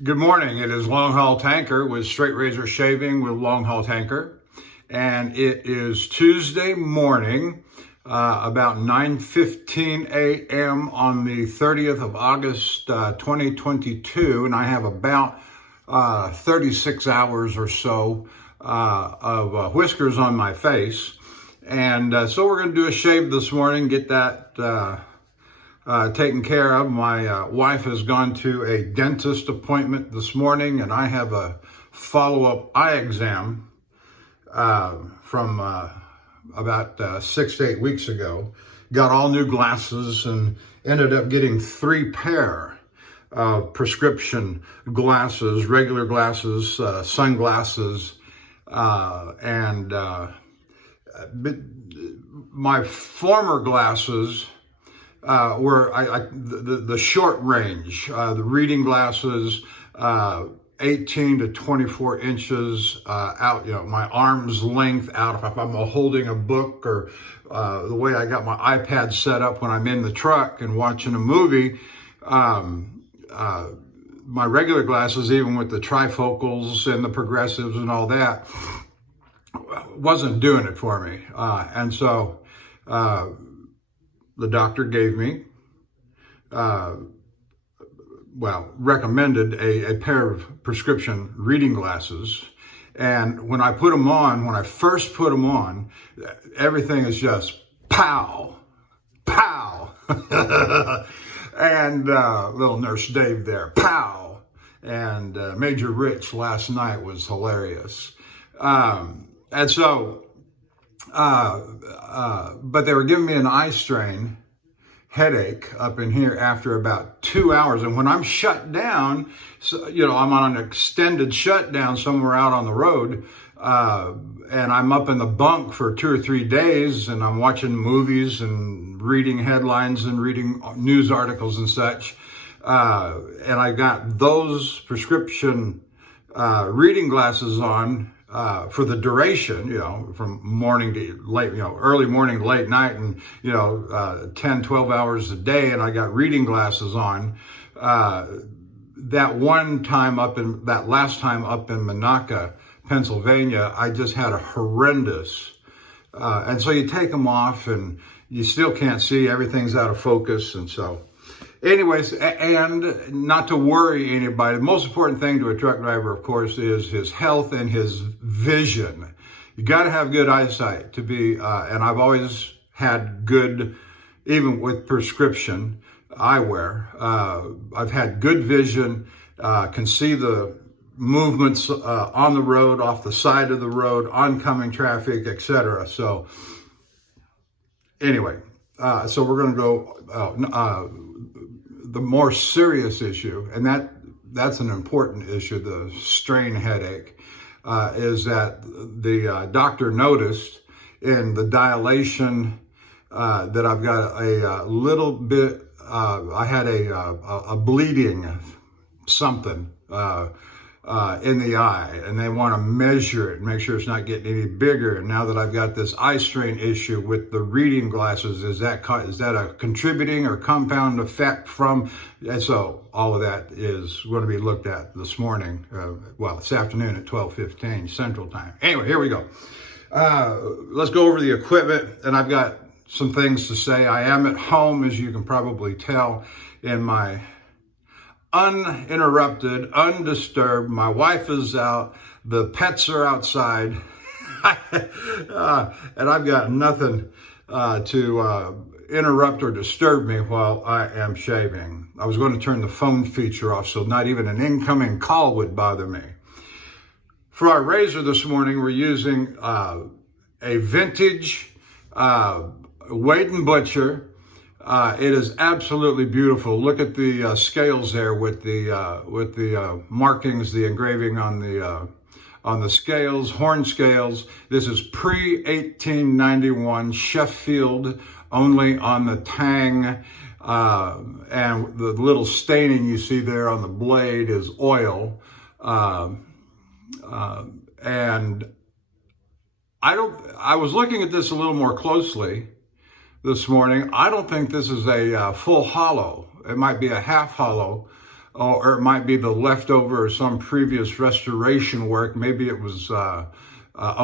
Good morning. It is Longhaultanker with Straight Razor Shaving with Longhaultanker. And it is Tuesday morning, about 9:15 a.m. on the 30th of August, 2022. And I have about 36 hours or so of whiskers on my face. And so we're going to do a shave this morning, get that taken care of. My wife has gone to a dentist appointment this morning, and I have a follow-up eye exam from about 6 to 8 weeks ago. Got all new glasses and ended up getting 3 pair of prescription glasses, regular glasses, sunglasses, and my former glasses were the short range, the reading glasses, 18 to 24 inches out, my arm's length out if I'm holding a book, or the way I got my iPad set up when I'm in the truck and watching a movie. My regular glasses, even with the trifocals and the progressives and all that, wasn't doing it for me. And so the doctor gave me, recommended a pair of prescription reading glasses. And when I put them on, when I first put them on, everything is just pow, pow. And little Nurse Dave there, pow. And Major Rich last night was hilarious. And so, but they were giving me an eye strain headache up in here after about 2 hours. And when I'm shut down, so, I'm on an extended shutdown somewhere out on the road, and I'm up in the bunk for 2 or 3 days, and I'm watching movies and reading headlines and reading news articles and such. And I got those prescription reading glasses on for the duration, from morning to late, early morning to late night, and, 10, 12 hours a day. And I got reading glasses on. That last time up in Monaca, Pennsylvania, I just had a horrendous, and so you take them off and you still can't see, everything's out of focus. And so anyways, and not to worry anybody, the most important thing to a truck driver, of course, is his health and his vision. You got to have good eyesight to be, and I've always had good, even with prescription eyewear, I've had good vision, can see the movements on the road, off the side of the road, oncoming traffic, etc. So anyway, so we're going to go the more serious issue, and that's an important issue, the strain headache, is that the doctor noticed in the dilation that I've got a little bit, I had a bleeding something in the eye, and they want to measure it and make sure it's not getting any bigger. And now that I've got this eye strain issue with the reading glasses, is that a contributing or compound effect from? And so all of that is going to be looked at this morning, this afternoon at 12:15 Central Time. Anyway, here we go. Let's go over the equipment, and I've got some things to say. I am at home, as you can probably tell, in my uninterrupted, undisturbed. My wife is out, the pets are outside, and I've got nothing to interrupt or disturb me while I am shaving. I was going to turn the phone feature off so not even an incoming call would bother me. For our razor this morning, we're using a vintage Wade & Butcher. It is absolutely beautiful. Look at the scales there with the markings, the engraving on the scales, horn scales. This is pre-1891 Sheffield, only on the tang, and the little staining you see there on the blade is oil. And I was looking at this a little more closely this morning. I don't think this is a full hollow. It might be a half hollow or it might be the leftover of some previous restoration work. Maybe it was a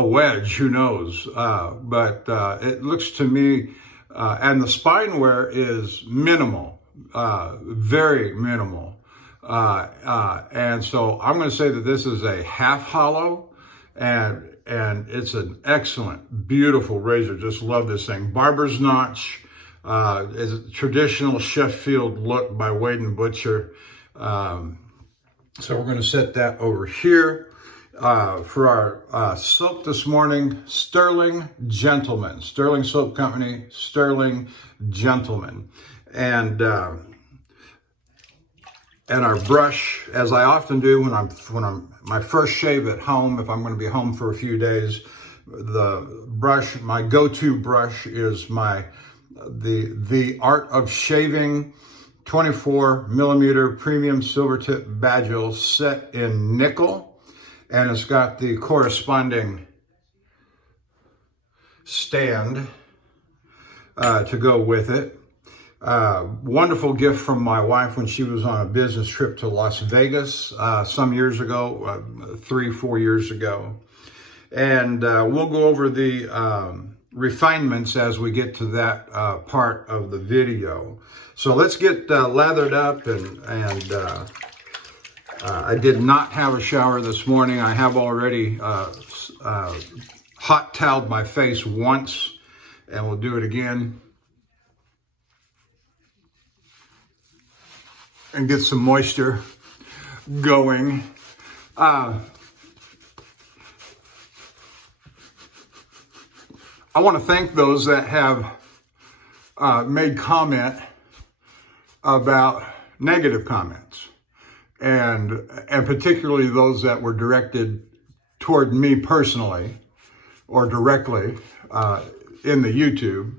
wedge, who knows? But it looks to me, and the spine wear is minimal, very minimal. And so I'm going to say that this is a half hollow, and it's an excellent, beautiful razor. Just love this thing. Barber's notch, is a traditional Sheffield look by Wade and Butcher. So we're going to set that over here. For our soap this morning, Stirling Gentleman, Stirling Soap Company, Stirling Gentleman, and our brush, as I often do when I'm my first shave at home, if I'm going to be home for a few days, the brush, my go-to brush is the Art of Shaving 24 millimeter Premium Silvertip Badger set in nickel. And it's got the corresponding stand to go with it. Wonderful gift from my wife when she was on a business trip to Las Vegas some years ago, 3-4 years ago. And we'll go over the refinements as we get to that part of the video. So let's get lathered up, and I did not have a shower this morning. I have already hot toweled my face once, and we'll do it again. And get some moisture going. I want to thank those that have made comment about negative comments. And particularly those that were directed toward me personally or directly in the YouTube.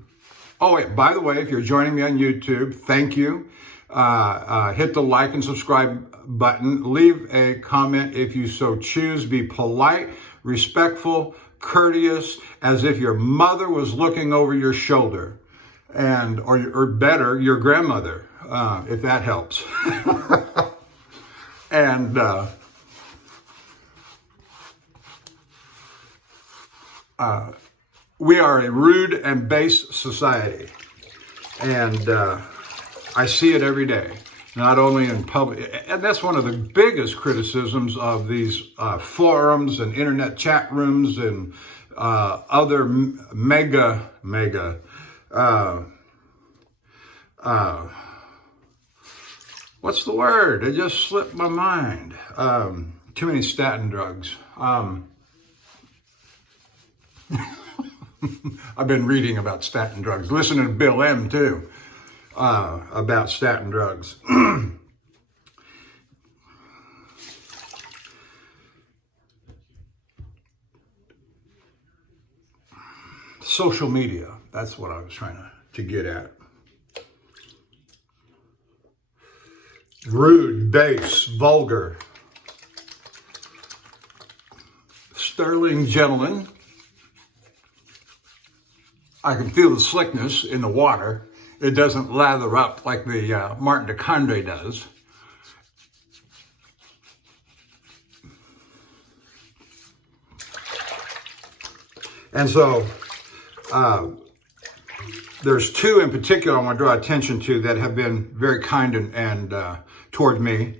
Oh, wait, by the way, if you're joining me on YouTube, thank you. Hit the like and subscribe button. Leave a comment if you so choose. Be polite, respectful, courteous, as if your mother was looking over your shoulder, and or better, your grandmother, if that helps. And we are a rude and base society, and I see it every day, not only in public. And that's one of the biggest criticisms of these forums and internet chat rooms and other mega what's the word? It just slipped my mind. Too many statin drugs. I've been reading about statin drugs. Listening to Bill M. too, about statin drugs. Social media, that's what I was trying to get at. Rude, base, vulgar. Sterling Gentleman. I can feel the slickness in the water. It doesn't lather up like the Martin de Condé does. And so there's two in particular I want to draw attention to that have been very kind and toward me.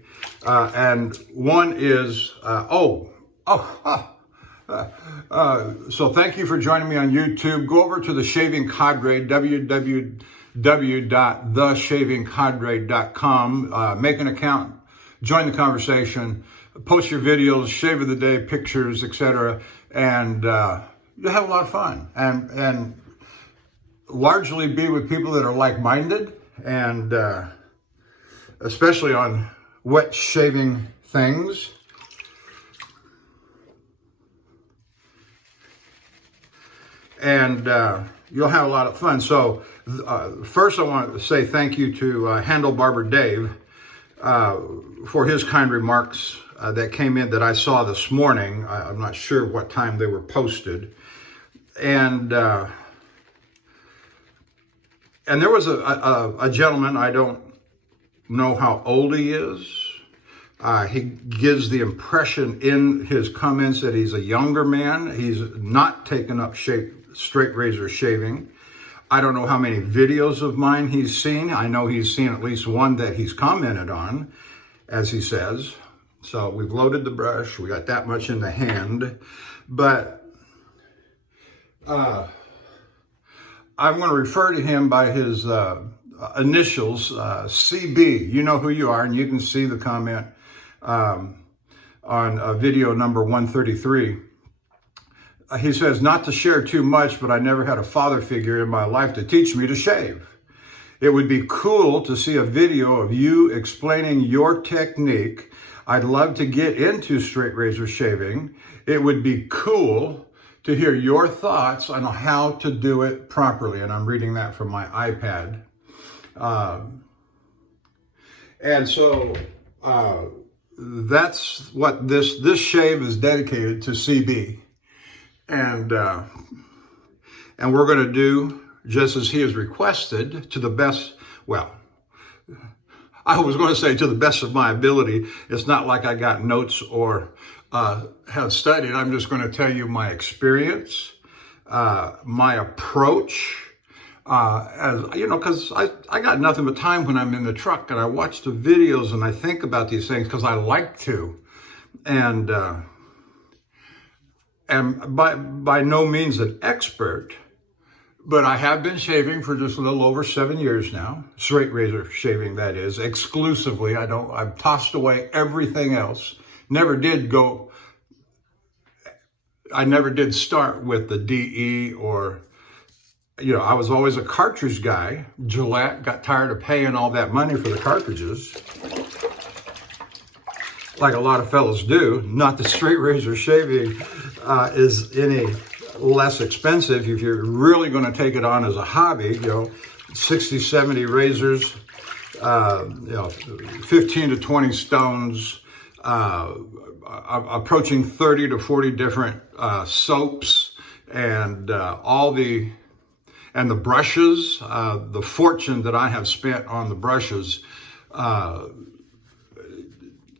And one is, so thank you for joining me on YouTube. Go over to the Shaving Cadre, www.theshavingcadre.com. Make an account, join the conversation, post your videos, shave of the day, pictures, etc. And you'll have a lot of fun. And largely be with people that are like-minded, and especially on wet shaving things. And you'll have a lot of fun. So first I want to say thank you to Handle Barber Dave for his kind remarks that came in that I saw this morning. I'm not sure what time they were posted. And there was a gentleman, I don't know how old he is, He gives the impression in his comments that he's a younger man. He's not taken up straight razor shaving. I don't know how many videos of mine he's seen. I know he's seen at least one that he's commented on, as he says. So we've loaded the brush. We got that much in the hand. But I'm going to refer to him by his initials, CB. You know who you are, and you can see the comment on video number 133. He says, not to share too much, but I never had a father figure in my life to teach me to shave. It would be cool to see a video of you explaining your technique. I'd love to get into straight razor shaving. It would be cool to hear your thoughts on how to do it properly. And I'm reading that from my iPad. And so that's what this shave is dedicated to, CB. And we're going to do just as he has requested, to the best, well, I was going to say to the best of my ability. It's not like I got notes or have studied. I'm just going to tell you my experience, my approach, as you know, because I got nothing but time when I'm in the truck, and I watch the videos and I think about these things because I like to, and by no means an expert, but I have been shaving for just a little over 7 years now. Straight razor shaving, that is, exclusively. I've tossed away everything else. I never did start with the DE or, you know, I was always a cartridge guy. Gillette, got tired of paying all that money for the cartridges, like a lot of fellas do. Not that straight razor shaving is any less expensive if you're really going to take it on as a hobby. You know, 60, 70 razors, you know, 15 to 20 stones, approaching 30 to 40 different soaps, and the brushes. The fortune that I have spent on the brushes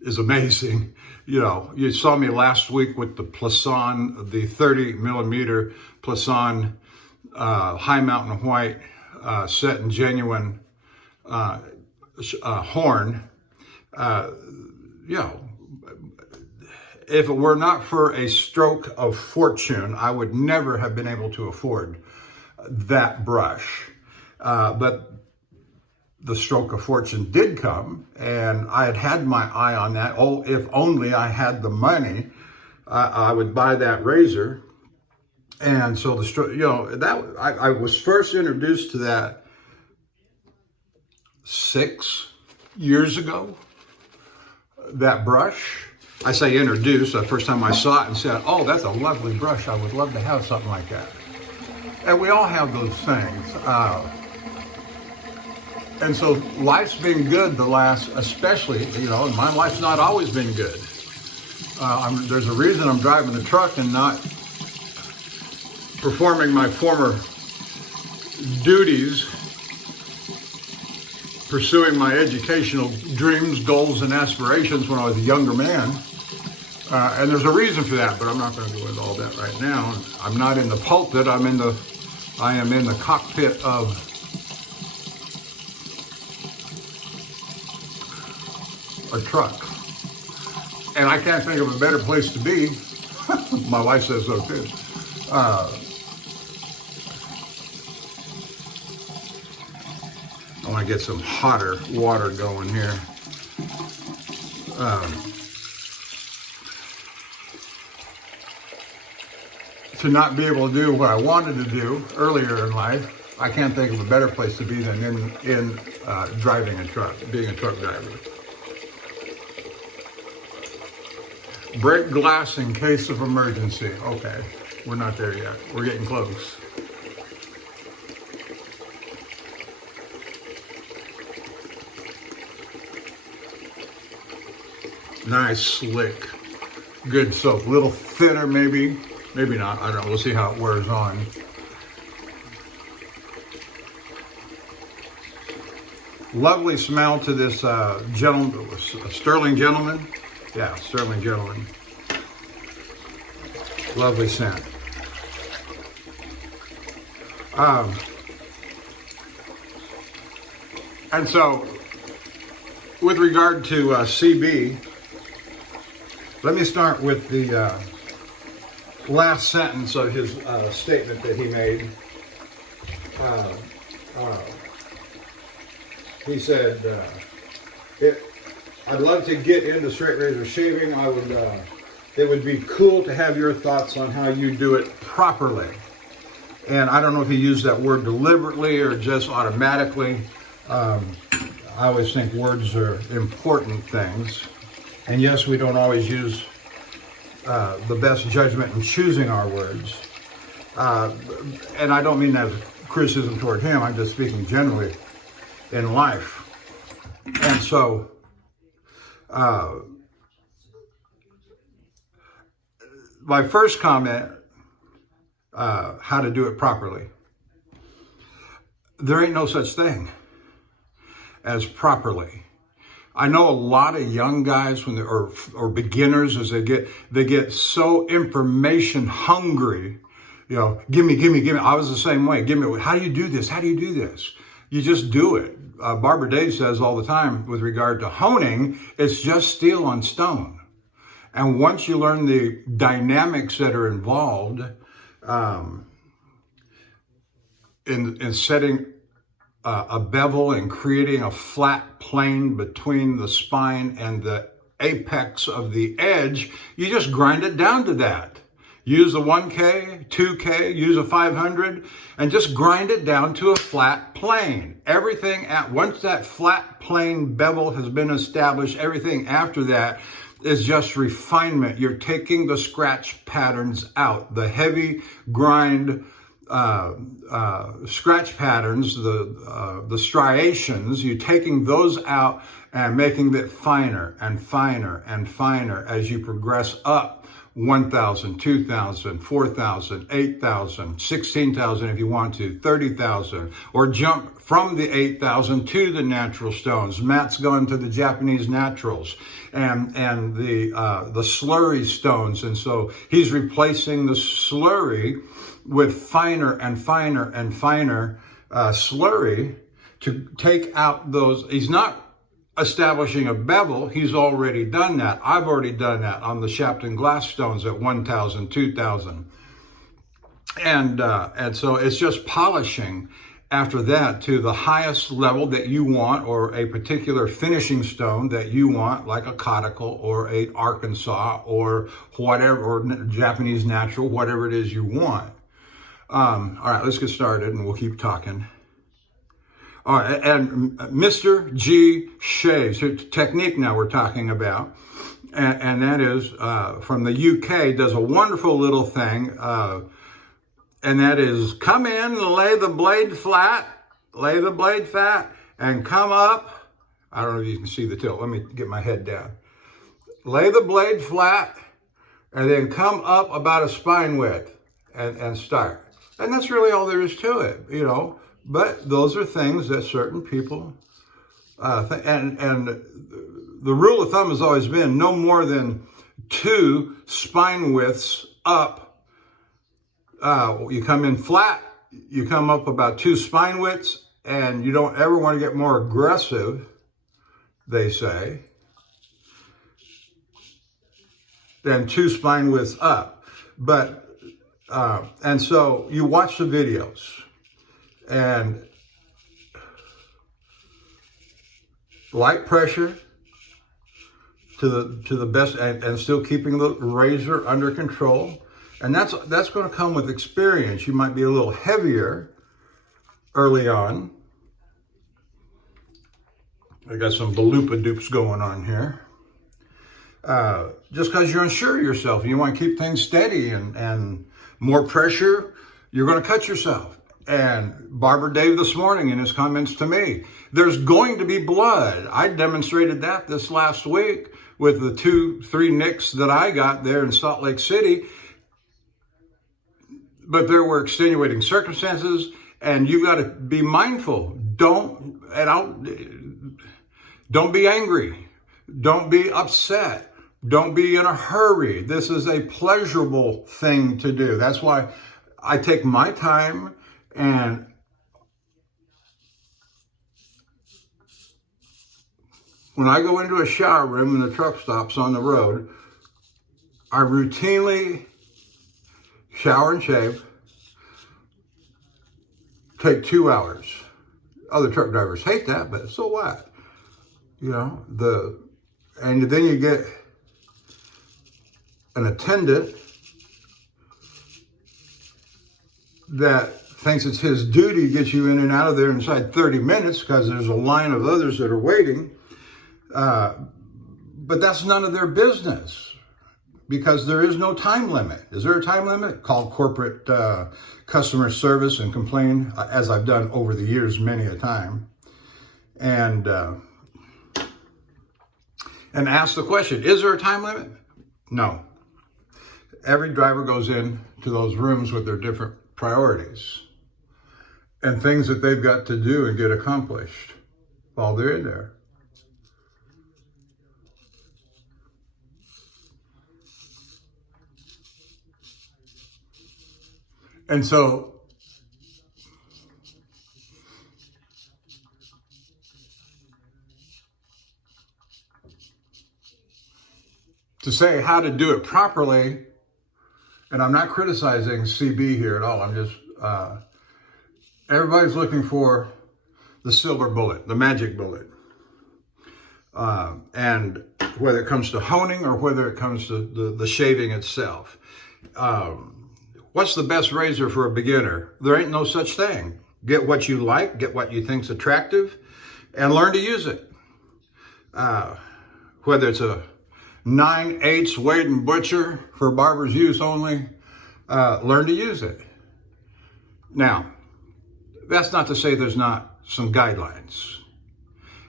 is amazing. You know, you saw me last week with the Plasson, the 30 millimeter Plasson High Mountain White set in genuine horn. You know, if it were not for a stroke of fortune, I would never have been able to afford that brush. But the stroke of fortune did come, and I had my eye on that. Oh, if only I had the money, I would buy that razor. And so you know, that I was first introduced to that 6 years ago. That brush, I say introduced. The first time I saw it and said, "Oh, that's a lovely brush. I would love to have something like that." And we all have those things. And so life's been good the last, especially, you know, my life's not always been good. There's a reason I'm driving the truck and not performing my former duties, pursuing my educational dreams, goals, and aspirations when I was a younger man. And there's a reason for that, but I'm not going to go into all that right now. I'm not in the pulpit. I am in the cockpit of a truck, and I can't think of a better place to be. My wife says so too. I want to get some hotter water going here. To not be able to do what I wanted to do earlier in life, I can't think of a better place to be than in driving a truck, being a truck driver. Break glass in case of emergency. Okay, we're not there yet. We're getting close. Nice, slick, good soap. A little thinner maybe, maybe not. I don't know. We'll see how it wears on. Lovely smell to this Sterling Gentleman. Yeah, Sterling Gentleman. Lovely scent. And so, with regard to CB, let me start with the last sentence of his statement that he made. He said, I'd love to get into straight razor shaving. It would be cool to have your thoughts on how you do it properly. And I don't know if he used that word deliberately or just automatically. I always think words are important things. And yes, we don't always use the best judgment in choosing our words. And I don't mean that as a criticism toward him. I'm just speaking generally in life. And so, my first comment, how to do it properly. There ain't no such thing as properly. I know a lot of young guys when they or beginners as they get so information hungry, you know, give me. I was the same way. Give me, how do you do this? How do you do this? You just do it. Barber Dave says all the time with regard to honing, it's just steel on stone. And once you learn the dynamics that are involved in setting a bevel and creating a flat plane between the spine and the apex of the edge, you just grind it down to that. Use a 1K, 2K, use a 500, and just grind it down to a flat plane. Once that flat plane bevel has been established, everything after that is just refinement. You're taking the scratch patterns out, the heavy grind scratch patterns, the striations. You're taking those out and making it finer and finer and finer as you progress up 1,000, 2,000, 4,000, 8,000, 16,000 if you want to, 30,000, or jump from the 8,000 to the natural stones. Matt's gone to the Japanese naturals and the slurry stones, and so he's replacing the slurry with finer and finer and finer slurry to take out those. He's not establishing a bevel, he's already done that. I've already done that on the Shapton glass stones at 1,000, 2,000. And so it's just polishing after that to the highest level that you want, or a particular finishing stone that you want, like a conical or a Arkansas or whatever, or Japanese natural, whatever it is you want. All right, let's get started and we'll keep talking. All right, and Mr. G shaves. Technique now we're talking about, and that is from the UK, does a wonderful little thing, and that is come in, lay the blade flat, and come up. I don't know if you can see the tilt. Let me get my head down. Lay the blade flat, and then come up about a spine width, and start. And that's really all there is to it, you know. But those are things that certain people, and the rule of thumb has always been no more than 2 spine widths up. You come in flat, you come up about 2 spine widths, and you don't ever want to get more aggressive, they say, than 2 spine widths up. But, and so you watch the videos. And light pressure to the best, and still keeping the razor under control. And that's going to come with experience. You might be a little heavier early on. I got some baloopa-doops going on here. Just because you're unsure of yourself and you want to keep things steady and more pressure, you're going to cut yourself. And Barber Dave this morning in his comments to me, there's going to be blood. I demonstrated that this last week with the 2-3 nicks that I got there in Salt Lake City. But there were extenuating circumstances, and you've got to be mindful. Don't be angry. Don't be upset. Don't be in a hurry. This is a pleasurable thing to do. That's why I take my time, and when I go into a shower room and the truck stops on the road, I routinely shower and shave, take 2 hours. Other truck drivers hate that, but so what? You know, and then you get an attendant that thinks it's his duty to get you in and out of there inside 30 minutes because there's a line of others that are waiting. But that's none of their business, because there is no time limit. Is there a time limit? Call corporate customer service and complain, as I've done over the years many a time. And ask the question, is there a time limit? No. Every driver goes in to those rooms with their different priorities and things that they've got to do and get accomplished while they're in there. And so to say how to do it properly, and I'm not criticizing CB here at all, I'm just, everybody's looking for the silver bullet, the magic bullet. And whether it comes to honing or whether it comes to the shaving itself. What's the best razor for a beginner? There ain't no such thing. Get what you like, get what you think's attractive, and learn to use it. Whether it's a 9/8 Wade and Butcher for barber's use only, learn to use it. Now, that's not to say there's not some guidelines.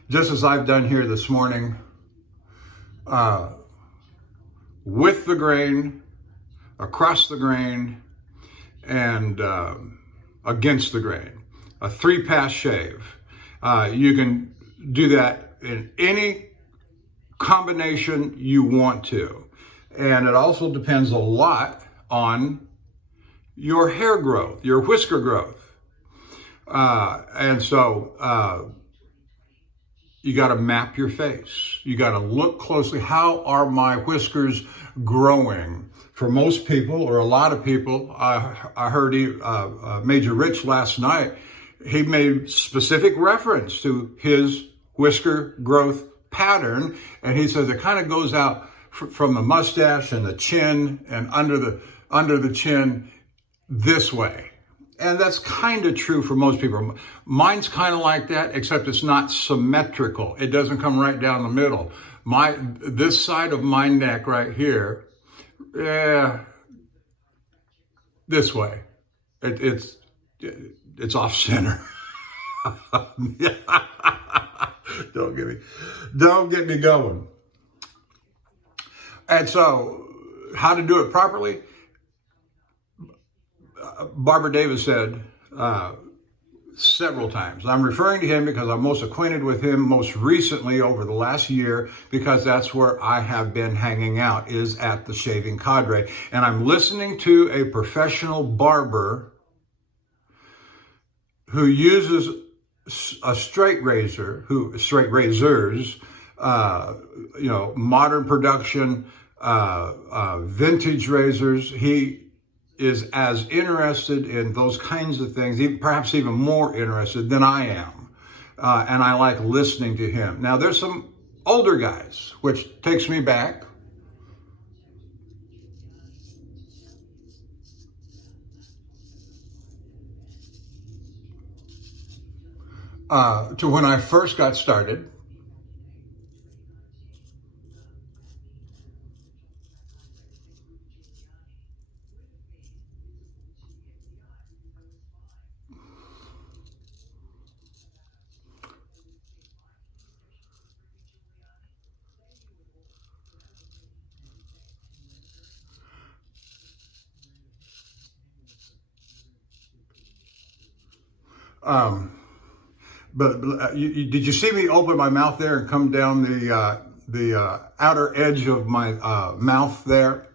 Just as I've done here this morning, with the grain, across the grain, and against the grain. A 3-pass shave. You can do that in any combination you want to. And it also depends a lot on your hair growth, your whisker growth. And so you got to map your face. You got to look closely. How are my whiskers growing? For most people, or a lot of people, I heard Major Rich last night, he made specific reference to his whisker growth pattern, and he says it kind of goes out from the mustache and the chin and under the chin this way. And that's kind of true for most people. Mine's kind of like that, except it's not symmetrical. It doesn't come right down the middle. This side of my neck right here, this way. It's off center. Don't get me going. And so, how to do it properly? Barber Davis said several times. I'm referring to him because I'm most acquainted with him most recently over the last year, because that's where I have been hanging out, is at the Shaving Cadre. And I'm listening to a professional barber who uses a straight razors, modern production, vintage razors. He is as interested in those kinds of things, perhaps even more interested than I am. And I like listening to him. Now, there's some older guys, which takes me back. To when I first got started. But did you see me open my mouth there and come down the outer edge of my mouth there?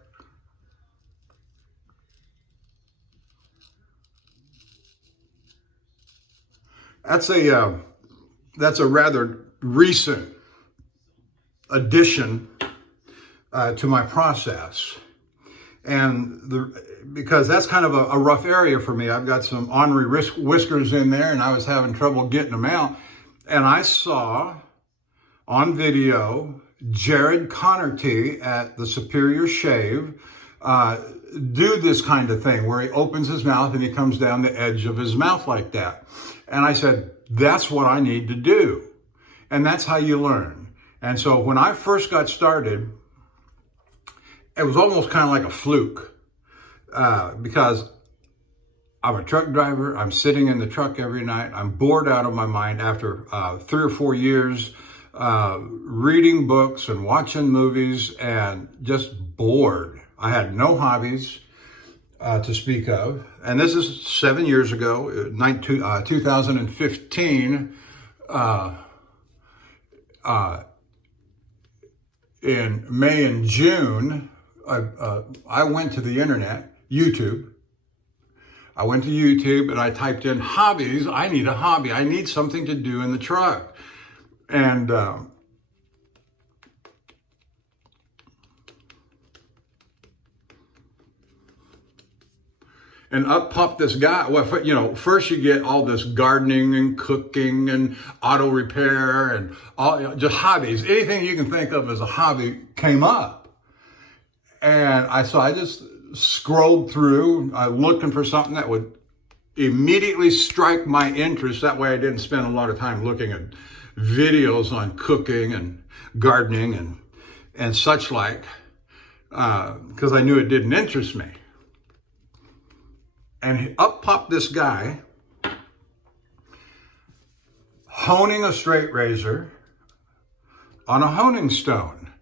That's a rather recent addition to my process. And because that's kind of a rough area for me. I've got some ornery whiskers in there, and I was having trouble getting them out. And I saw on video Jared Connerty at the Superior Shave do this kind of thing where he opens his mouth and he comes down the edge of his mouth like that. And I said, that's what I need to do. And that's how you learn. And so when I first got started, it was almost kind of like a fluke because I'm a truck driver. I'm sitting in the truck every night. I'm bored out of my mind after 3 or 4 years reading books and watching movies and just bored. I had no hobbies to speak of. And this is 7 years ago, 2015. In May and June, I went to the internet, YouTube. I went to YouTube and I typed in hobbies. I need a hobby. I need something to do in the truck. And up popped this guy. Well, you know, first you get all this gardening and cooking and auto repair and all just hobbies. Anything you can think of as a hobby came up. And I just scrolled through looking for something that would immediately strike my interest. That way I didn't spend a lot of time looking at videos on cooking and gardening and such like, because I knew it didn't interest me. And up popped this guy honing a straight razor on a honing stone.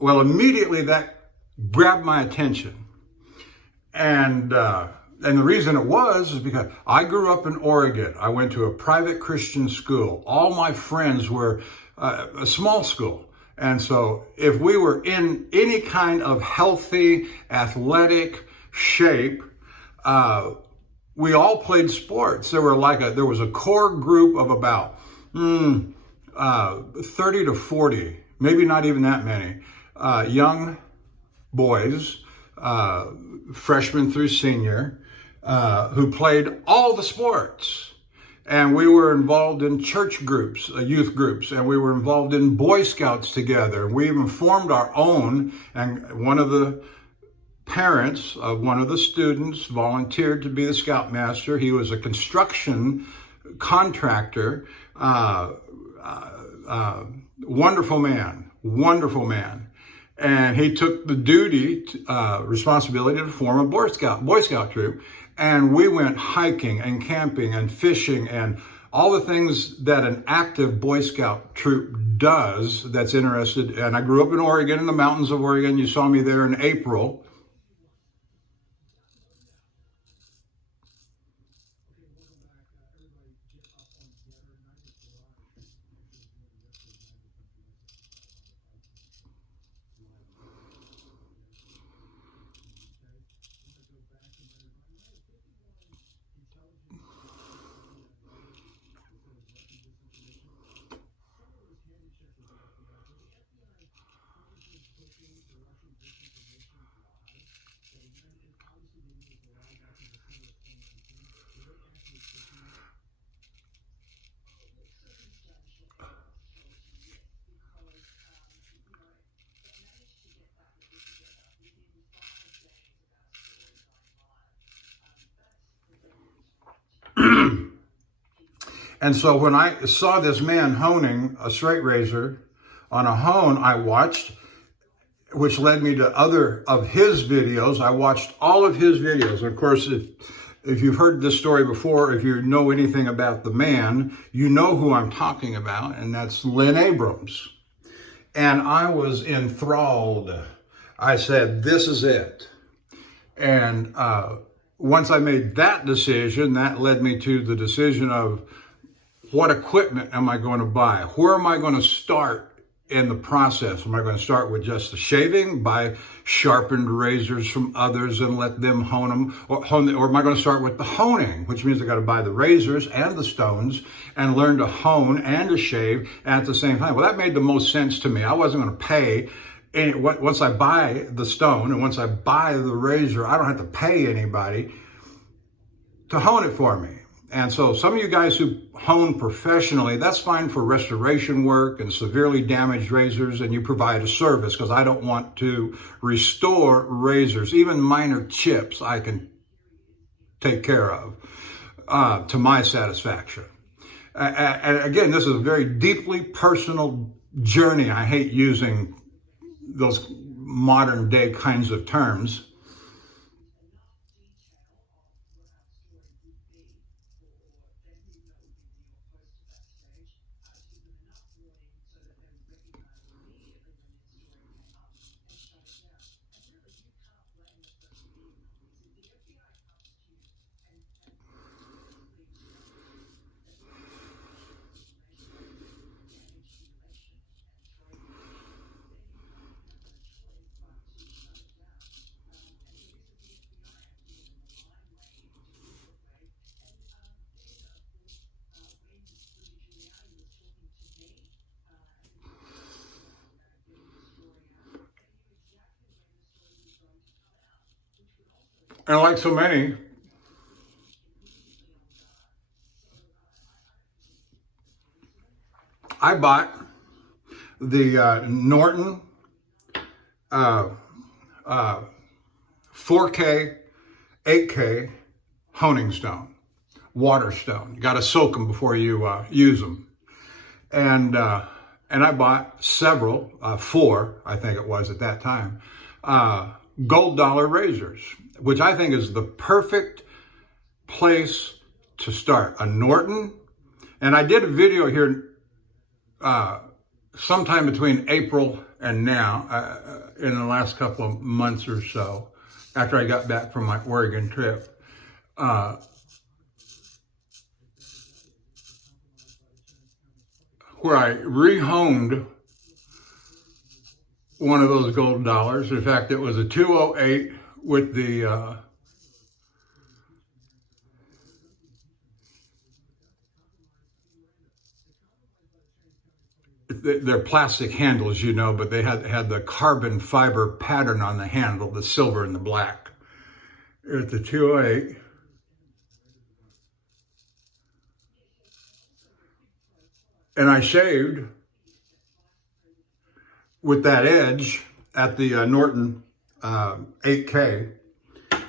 Well, immediately that grabbed my attention. And the reason it was is because I grew up in Oregon. I went to a private Christian school. All my friends were a small school. And so if we were in any kind of healthy, athletic shape, we all played sports. There was a core group of about 30 to 40, maybe not even that many, young boys, freshman through senior, who played all the sports. And we were involved in church groups, youth groups, and we were involved in Boy Scouts together. We even formed our own, and one of the parents of one of the students volunteered to be the scoutmaster. He was a construction contractor, wonderful man. And he took the responsibility to form a Boy Scout troop. And we went hiking and camping and fishing and all the things that an active Boy Scout troop does that's interested. And I grew up in Oregon, in the mountains of Oregon. You saw me there in April. And so when I saw this man honing a straight razor on a hone, I watched, which led me to other of his videos. I watched all of his videos. Of course, if you've heard this story before, if you know anything about the man, you know who I'm talking about, and that's Lynn Abrams. And I was enthralled. I said, this is it. And once I made that decision, that led me to the decision of what equipment am I going to buy? Where am I going to start in the process? Am I going to start with just the shaving, buy sharpened razors from others and let them hone them? Or am I going to start with the honing, which means I got to buy the razors and the stones and learn to hone and to shave at the same time? Well, that made the most sense to me. I wasn't going to pay once I buy the stone and once I buy the razor, I don't have to pay anybody to hone it for me. And so some of you guys who hone professionally, that's fine for restoration work and severely damaged razors, and you provide a service, because I don't want to restore razors. Even minor chips I can take care of to my satisfaction. And again, this is a very deeply personal journey. I hate using those modern day kinds of terms. And like so many, I bought the Norton 4K, 8K honing stone, water stone. You got to soak them before you use them. And I bought several, 4, I think it was at that time, gold dollar razors, which I think is the perfect place to start. A Norton, and I did a video here sometime between April and now, in the last couple of months or so, after I got back from my Oregon trip. Where I rehoned one of those gold dollars. In fact, it was a 208 with the they're plastic handles, you know, but they had the carbon fiber pattern on the handle, the silver and the black. It's the 208. And I shaved with that edge at the Norton 8K, and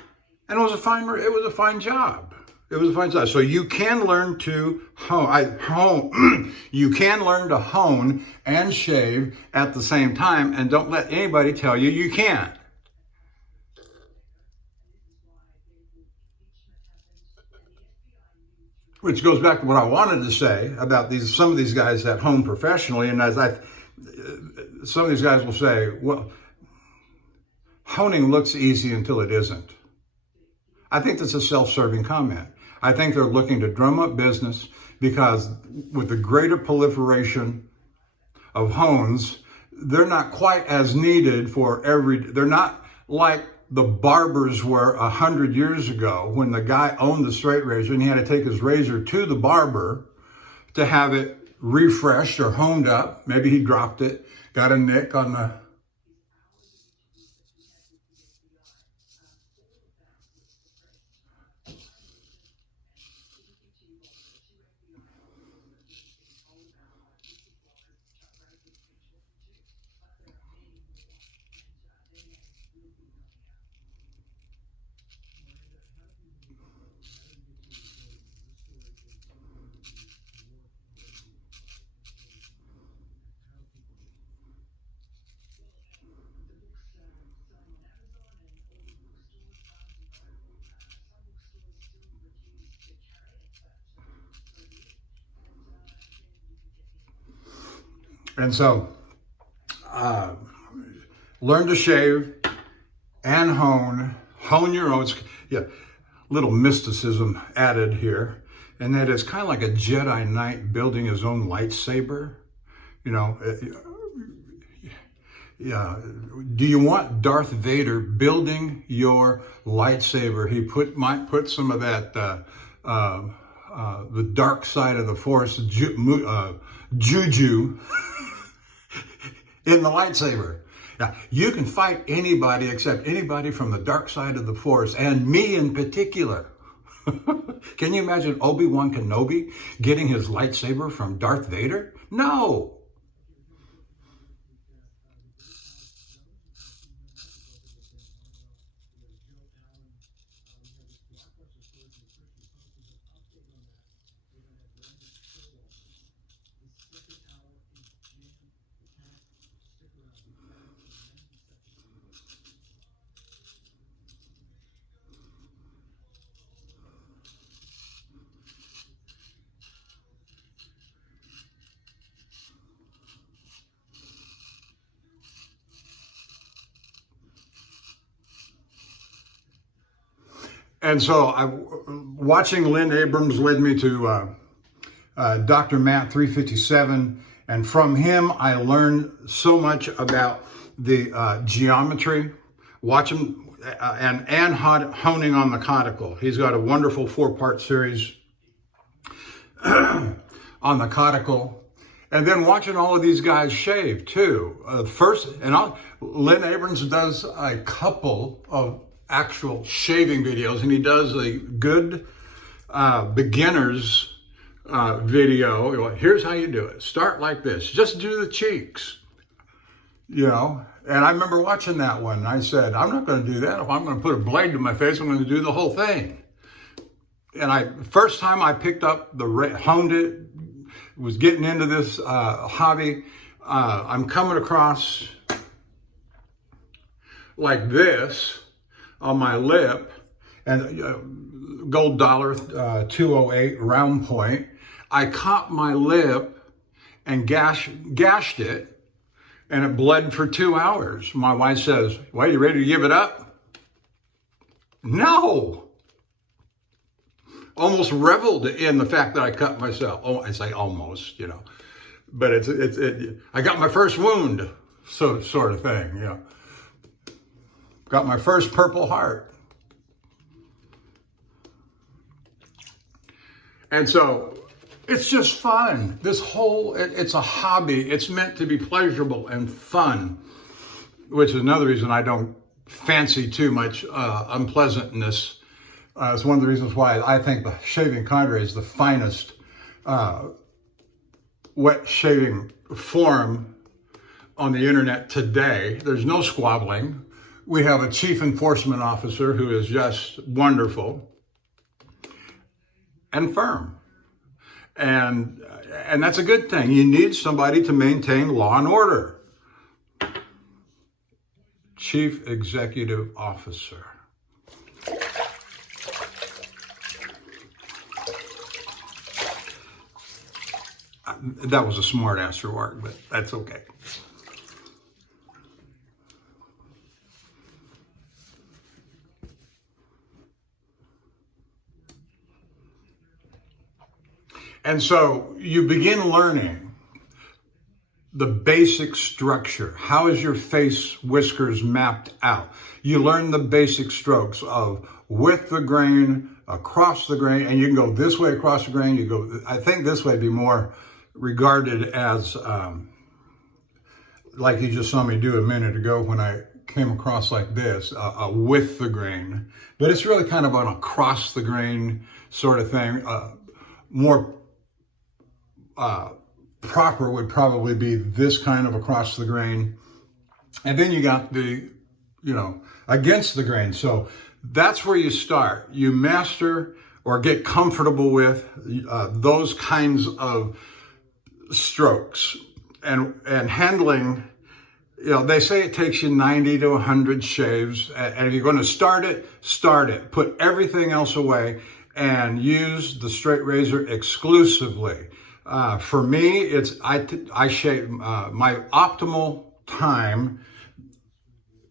it was a fine job. It was a fine job. So you can learn to hone. You can learn to hone and shave at the same time, and don't let anybody tell you you can't. Which goes back to what I wanted to say about some of these guys that hone professionally, and some of these guys will say, well, honing looks easy until it isn't. I think that's a self-serving comment. I think they're looking to drum up business because with the greater proliferation of hones, they're not quite as needed they're not like the barbers were 100 years ago when the guy owned the straight razor and he had to take his razor to the barber to have it refreshed or honed up. Maybe he dropped it, got a nick on the And so, learn to shave and hone your own. Yeah, little mysticism added here. and that is kind of like a Jedi Knight building his own lightsaber. You know, yeah. Do you want Darth Vader building your lightsaber? He might put some of that the dark side of the Force juju in the lightsaber. Now, you can fight anybody except anybody from the dark side of the Force, and me in particular. Can you imagine Obi-Wan Kenobi getting his lightsaber from Darth Vader? No. And so watching Lynn Abrams led me to Dr. Matt 357. And from him, I learned so much about the geometry, watching and honing on the caudicle. He's got a wonderful 4-part series on the caudicle. And then watching all of these guys shave too. Lynn Abrams does a couple of actual shaving videos, and he does a good beginner's video. Here's how you do it. Start like this. Just do the cheeks. You know, and I remember watching that one. And I said, I'm not going to do that. If I'm going to put a blade to my face, I'm going to do the whole thing. And first time I picked up honed it, was getting into this hobby. I'm coming across like this on my lip, and gold dollar 208 round point. I caught my lip and gashed it, and it bled for 2 hours. My wife says, "Well, you ready to give it up?" No. Almost reveled in the fact that I cut myself. Oh, I say almost, you know, but I got my first wound, so sort of thing, you know. Got my first Purple Heart. And so it's just fun. It's a hobby. It's meant to be pleasurable and fun, which is another reason I don't fancy too much unpleasantness. It's one of the reasons why I think the shaving cadre is the finest wet shaving forum on the internet today. There's no squabbling. We have a chief enforcement officer who is just wonderful and firm. And that's a good thing. You need somebody to maintain law and order. Chief Executive Officer. That was a smart ass remark, but that's okay. And so you begin learning the basic structure. How is your face whiskers mapped out? You learn the basic strokes of with the grain, across the grain, and you can go this way across the grain. I think this way would be more regarded as, like you just saw me do a minute ago when I came across like this, with the grain. But it's really kind of an across the grain sort of thing. More proper would probably be this kind of across the grain. And then you got the, against the grain. So that's where you start. You master or get comfortable with those kinds of strokes and handling. They say it takes you 90 to 100 shaves. And if you're going to start it. Put everything else away and use the straight razor exclusively. For me, I shave, my optimal time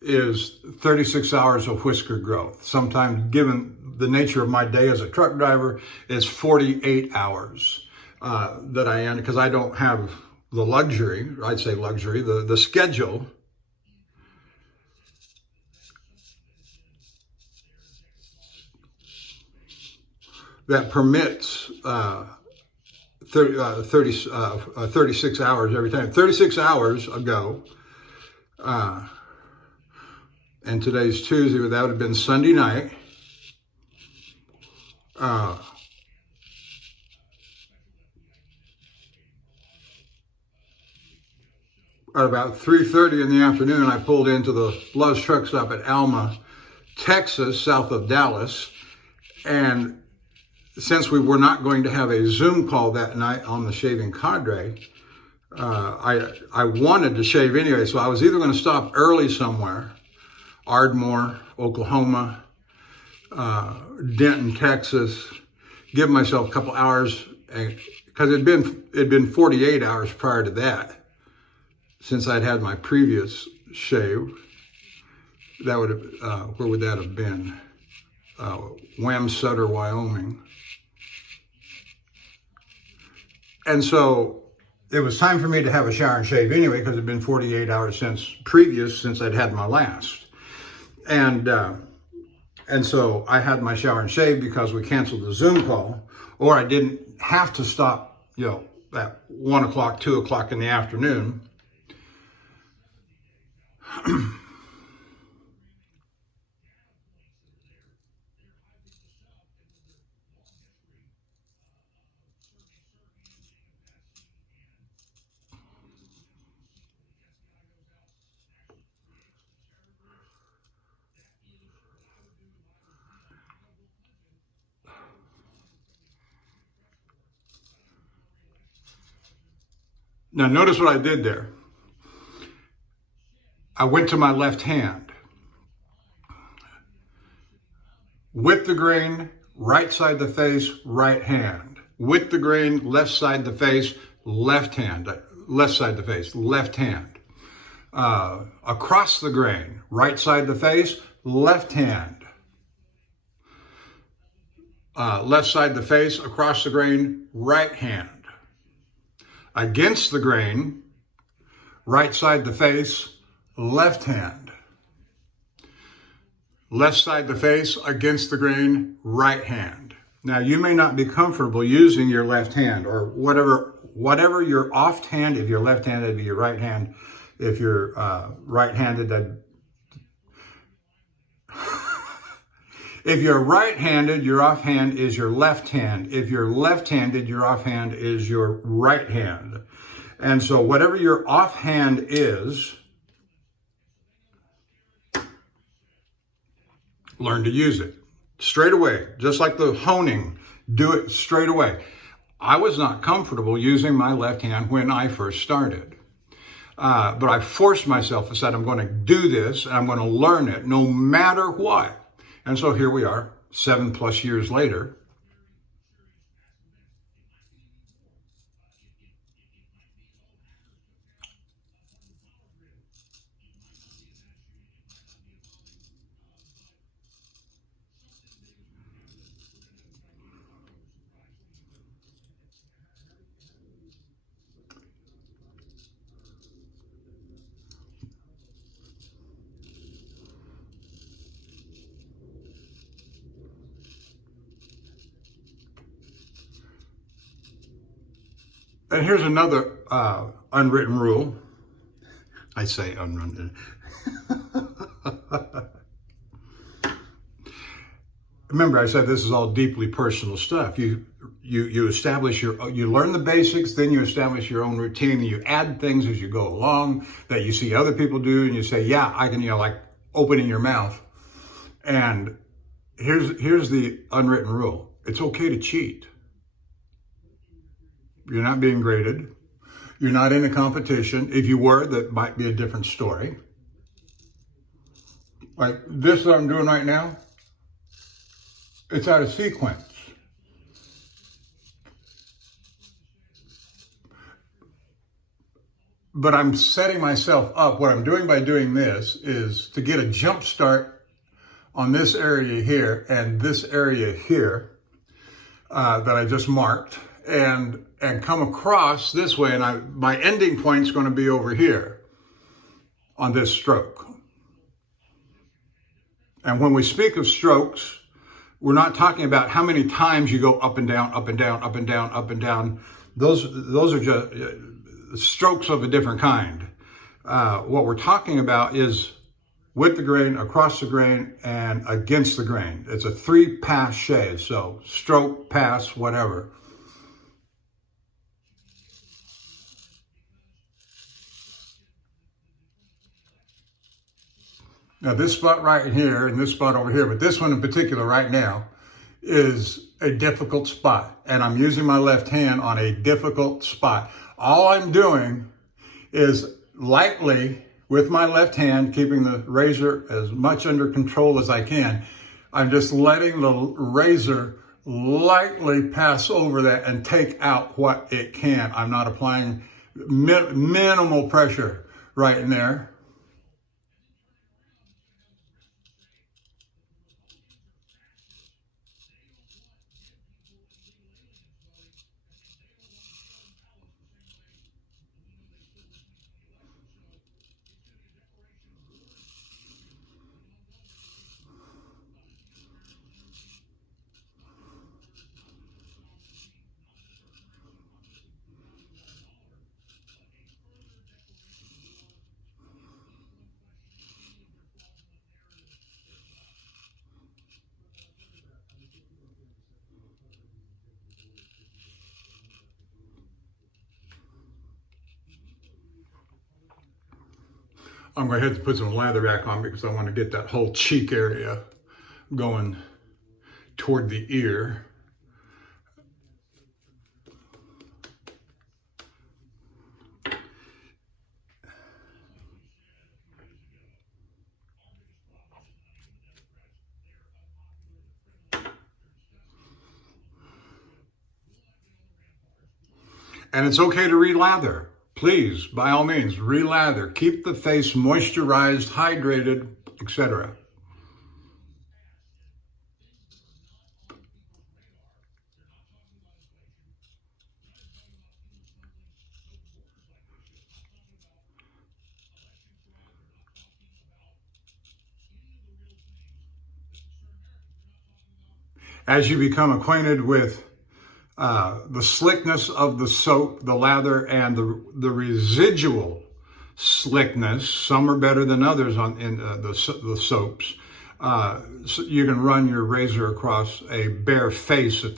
is 36 hours of whisker growth. Sometimes given the nature of my day as a truck driver is 48 hours that I am, because I don't have the luxury, I'd say luxury, the schedule that permits 36 hours every time. 36 hours ago, and today's Tuesday, that would have been Sunday night. At about 3:30 in the afternoon, I pulled into the Love's Truck Stop at Alma, Texas, south of Dallas. And since we were not going to have a Zoom call that night on the shaving cadre, I wanted to shave anyway. So I was either going to stop early somewhere, Ardmore, Oklahoma, Denton, Texas, give myself a couple hours, because it'd been 48 hours prior to that since I'd had my previous shave. That would have, where would that have been? Wamsutter, Wyoming. And so it was time for me to have a shower and shave anyway, because it'd been 48 hours since I'd had my last. And so I had my shower and shave because we canceled the Zoom call, or I didn't have to stop, at 1 o'clock, 2 o'clock in the afternoon. Now, notice what I did there. I went to my left hand. With the grain, right side the face, right hand. With the grain, left side the face, left hand. Left side the face, left hand. Across the grain, right side the face, left hand. Left side the face, across the grain, right hand. Against the grain, right side the face, left hand. Left side the face, against the grain, right hand. Now, you may not be comfortable using your left hand, or whatever your offhand. If you're left-handed, it'd be your right hand. If you're right-handed, if you're right-handed, your offhand is your left hand. If you're left-handed, your offhand is your right hand. And so whatever your offhand is, learn to use it straight away. Just like the honing, do it straight away. I was not comfortable using my left hand when I first started. But I forced myself. I said, I'm going to do this, and I'm going to learn it no matter what. And so here we are, 7+ years later. And here's another unwritten rule. I say unwritten. Remember, I said this is all deeply personal stuff. You establish you learn the basics, then you establish your own routine, and you add things as you go along that you see other people do, and you say, yeah, I can, like opening your mouth. And here's the unwritten rule. It's okay to cheat. You're not being graded. You're not in a competition. If you were, that might be a different story. Like this that I'm doing right now, it's out of sequence. But I'm setting myself up. What I'm doing by doing this is to get a jump start on this area here and this area here that I just marked, and come across this way, and my ending point is going to be over here on this stroke. And when we speak of strokes, we're not talking about how many times you go up and down, up and down, up and down, up and down. Those are just strokes of a different kind. What we're talking about is with the grain, across the grain, and against the grain. It's a 3-pass shave, so stroke, pass, whatever. Now this spot right here and this spot over here, but this one in particular right now is a difficult spot, and I'm using my left hand on a difficult spot. All I'm doing is lightly with my left hand, keeping the razor as much under control as I can. I'm just letting the razor lightly pass over that and take out what it can. I'm not applying minimal pressure right in there. I'm going to have to put some lather back on because I want to get that whole cheek area going toward the ear. And it's okay to re-lather. Please, by all means, re-lather. Keep the face moisturized, hydrated, etc. As you become acquainted with the slickness of the soap, the lather, and the residual slickness, some are better than others in the soaps. So you can run your razor across a bare face at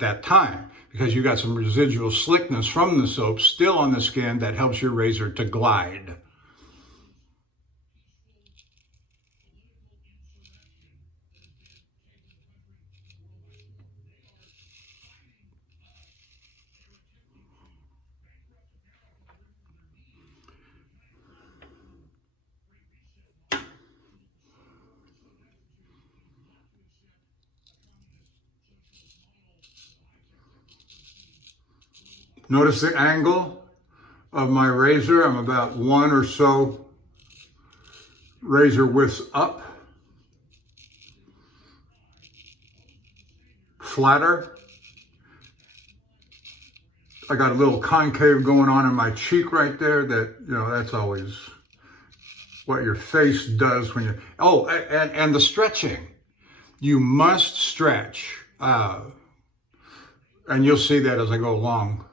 that time because you got some residual slickness from the soap still on the skin that helps your razor to glide. Notice the angle of my razor. I'm about 1 or so razor widths up. Flatter. I got a little concave going on in my cheek right there that, you know, that's always what your face does when you, oh, and the stretching. You must stretch. And you'll see that as I go along.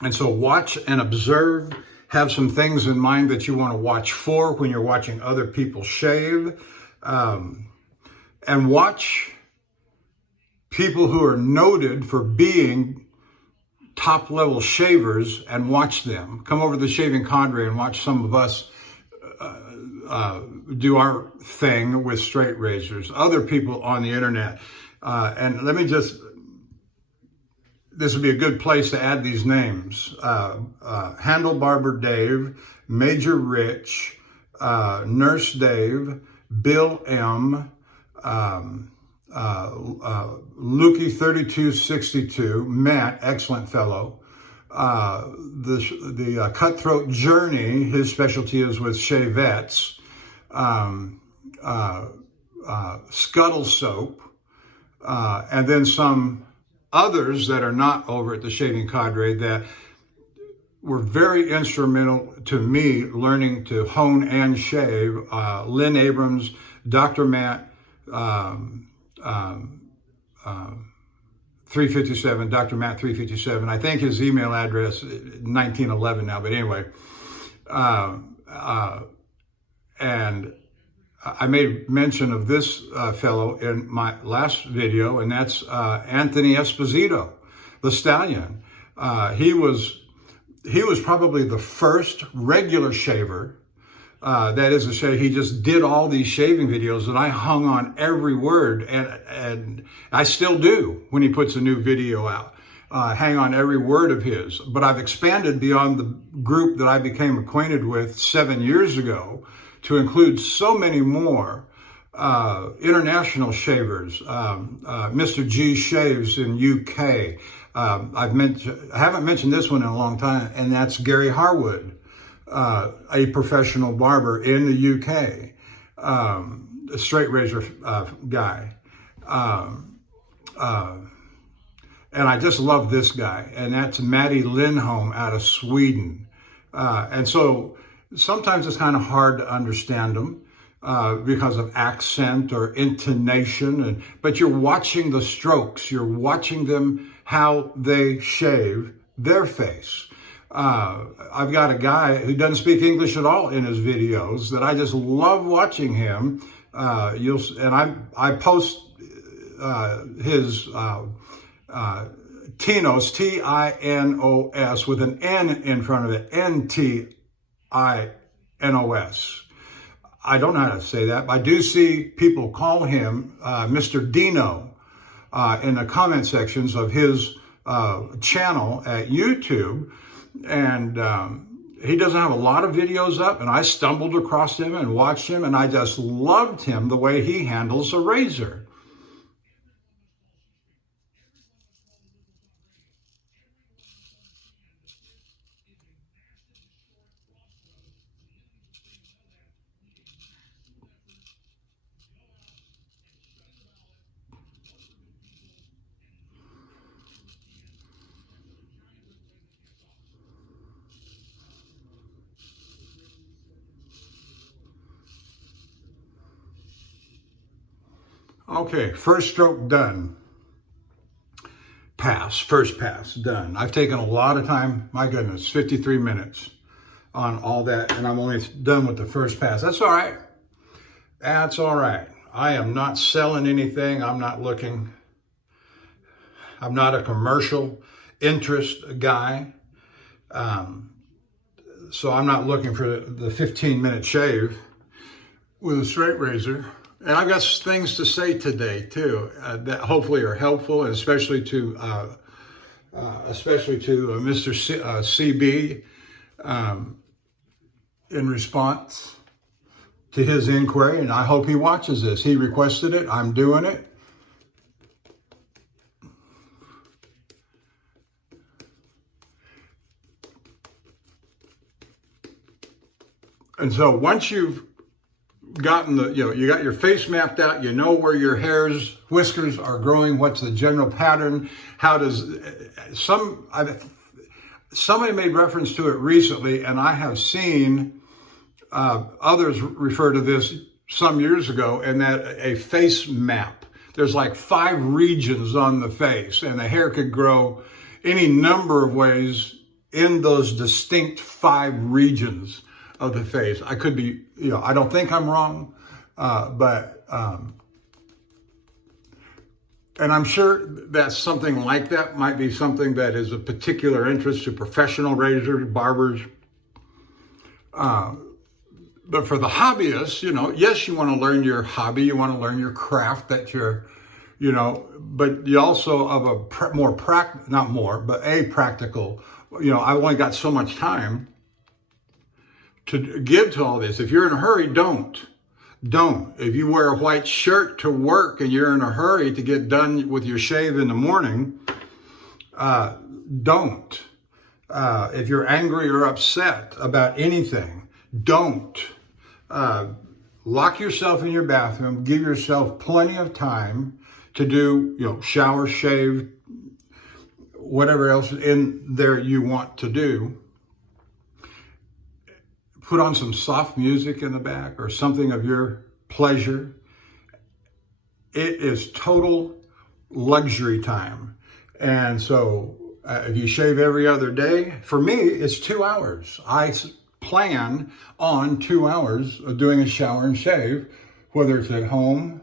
And so watch and observe, have some things in mind that you want to watch for when you're watching other people shave, and watch people who are noted for being top level shavers and watch them. Come over to the Shaving Cadre and watch some of us do our thing with straight razors, other people on the internet. And let me just, this would be a good place to add these names. Handle Barber Dave, Major Rich, Nurse Dave, Bill M., Lukey 3262, Matt, excellent fellow. The Cutthroat Journey, his specialty is with shavettes. Scuttle Soap, and then some others that are not over at the Shaving Cadre that were very instrumental to me learning to hone and shave. Lynn Abrams, Dr. Matt, 357, Dr. Matt 357. I think his email address, 1911 now, but anyway. And I made mention of this fellow in my last video, and that's Anthony Esposito, the Stallion. He was probably the first regular shaver. That is to say, he just did all these shaving videos, and I hung on every word, and I still do when he puts a new video out. Hang on every word of his. But I've expanded beyond the group that I became acquainted with 7 years ago to include so many more international shavers. Mr. G Shaves in UK. I haven't mentioned this one in a long time, and that's Gary Harwood, a professional barber in the UK, a straight razor guy. And I just love this guy, and that's Matty Lindholm out of Sweden. And so sometimes it's kind of hard to understand them because of accent or intonation, but you're watching the strokes, you're watching them, how they shave their face. I've got a guy who doesn't speak English at all in his videos that I just love watching him. I post his Tinos, Tinos, with an N in front of it, Ntinos. I don't know how to say that, but I do see people call him Mr. Dino in the comment sections of his channel at YouTube. And he doesn't have a lot of videos up, and I stumbled across him and watched him, and I just loved him the way he handles a razor. Okay, first stroke done. First pass done. I've taken a lot of time, my goodness, 53 minutes on all that, and I'm only done with the first pass. That's all right. That's all right. I am not selling anything. I'm not a commercial interest guy. So I'm not looking for the 15-minute shave with a straight razor. And I've got things to say today too that hopefully are helpful, and especially to Mr. CB in response to his inquiry. And I hope he watches this. He requested it. I'm doing it. And so once you've gotten you got your face mapped out, you know where your whiskers are growing, what's the general pattern, how does somebody made reference to it recently, and I have seen others refer to this some years ago, and that a face map, there's like 5 regions on the face, and the hair could grow any number of ways in those distinct 5 regions of the face. I could be, I don't think I'm wrong, but and I'm sure that something like that might be something that is of particular interest to professional razors, barbers. But for the hobbyists, yes, you want to learn your hobby, you want to learn your craft that you're you know, but you also of a more not more, but a practical, you know, I only got so much time to give to all this. If you're in a hurry, don't. If you wear a white shirt to work and you're in a hurry to get done with your shave in the morning, don't. If you're angry or upset about anything, don't. Lock yourself in your bathroom, give yourself plenty of time to do, you know, shower, shave, whatever else in there you want to do. Put on some soft music in the back or something of your pleasure. It is total luxury time. And so if you shave every other day, for me, it's 2 hours. I plan on 2 hours of doing a shower and shave, whether it's at home,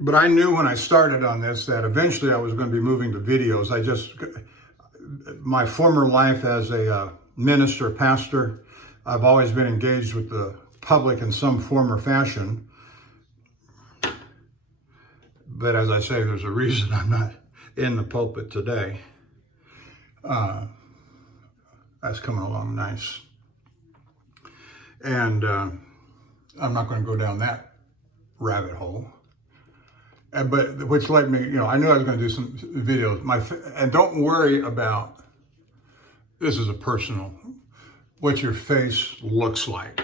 but I knew when I started on this that eventually I was going to be moving to videos. My former life as a minister, pastor, I've always been engaged with the public in some form or fashion. But as I say, there's a reason I'm not in the pulpit today. That's coming along nice. And I'm not going to go down that rabbit hole. But which led me, you know, I knew I was going to do some videos. And don't worry about, this is a personal, what your face looks like.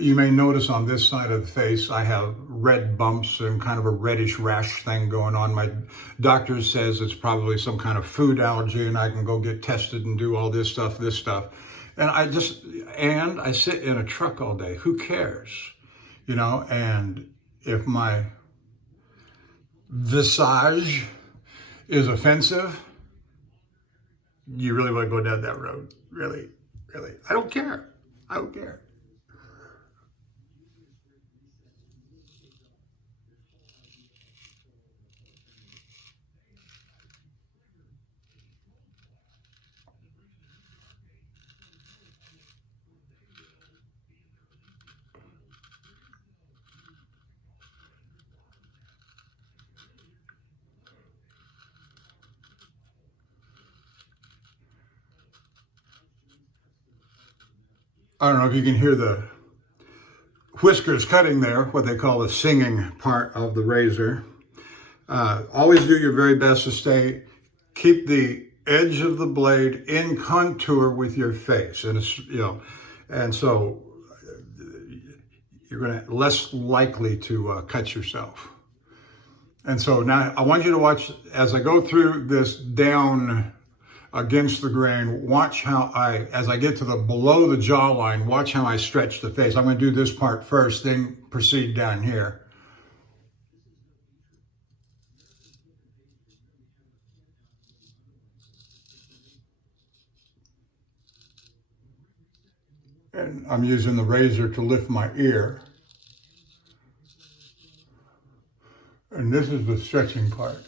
You may notice on this side of the face, I have red bumps and kind of a reddish rash thing going on. My doctor says it's probably some kind of food allergy and I can go get tested and do all this stuff. And I sit in a truck all day. Who cares? You know, and if my visage is offensive, you really want to go down that road? Really? I don't care. I don't know if you can hear the whiskers cutting there, what they call the singing part of the razor. Always do your very best to keep the edge of the blade in contour with your face. And it's, you know, and so you're going to less likely to cut yourself. And so now I want you to watch as I go through this down against the grain. Watch how as I get to the below the jawline, watch how I stretch the face. I'm going to do this part first, then proceed down here. And I'm using the razor to lift my ear. And this is the stretching part.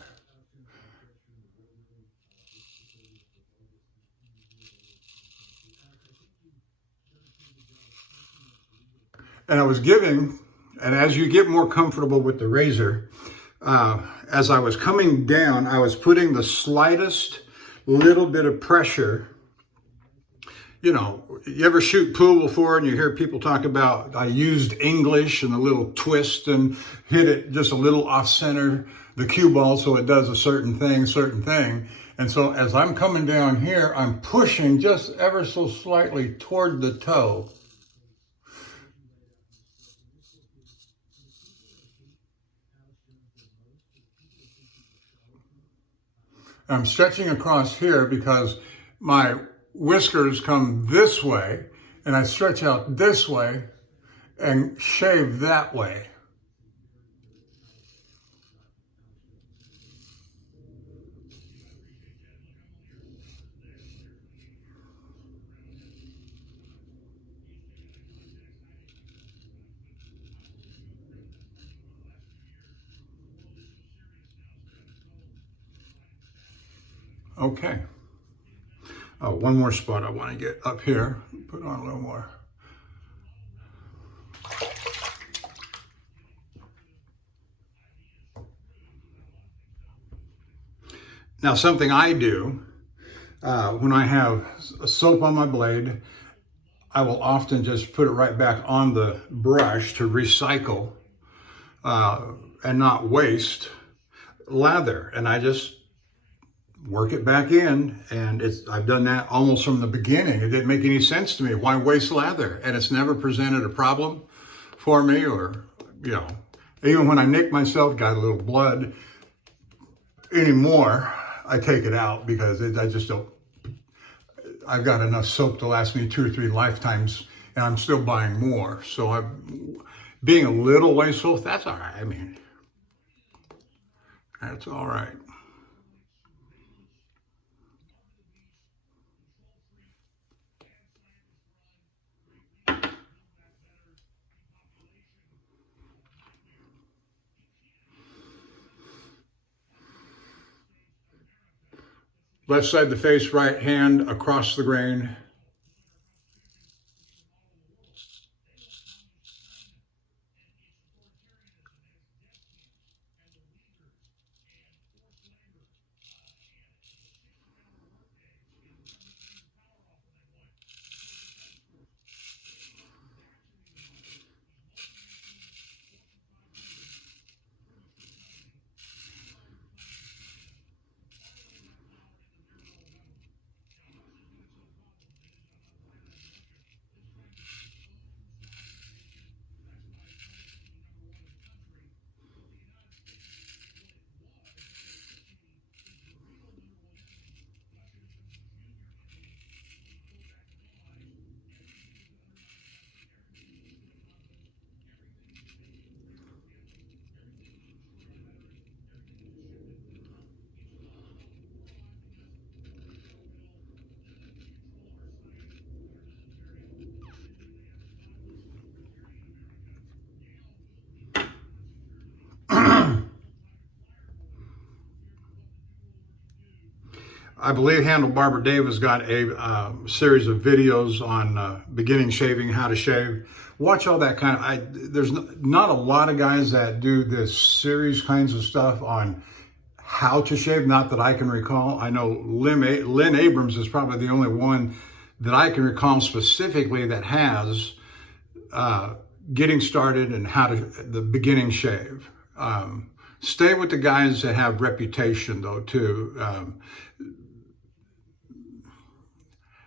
And I was giving, and as you get more comfortable with the razor, as I was coming down, I was putting the slightest little bit of pressure. You know, you ever shoot pool before and you hear people talk about, I used English and a little twist and hit it just a little off center, the cue ball, so it does a certain thing. And so as I'm coming down here, I'm pushing just ever so slightly toward the toe. I'm stretching across here because my whiskers come this way, and I stretch out this way and shave that way. Okay. Oh, one more spot I want to get up here. Put on a little more. Now, something I do when I have a soap on my blade, I will often just put it right back on the brush to recycle and not waste lather. And I just work it back in, and I've done that almost from the beginning. It didn't make any sense to me. Why waste lather? And it's never presented a problem for me, or, you know, even when I nick myself, got a little blood anymore, I take it out because I just don't, I've got enough soap to last me 2 or 3 lifetimes, and I'm still buying more. So I'm being a little wasteful, that's all right. I mean, that's all right. Left side of the face, right hand across the grain. I believe Handle Barber Dave has got a series of videos on beginning shaving, how to shave. Watch all that kind of, there's not a lot of guys that do this series kinds of stuff on how to shave, not that I can recall. I know Lynn Abrams is probably the only one that I can recall specifically that has getting started and how to, the beginning shave. Stay with the guys that have reputation though too.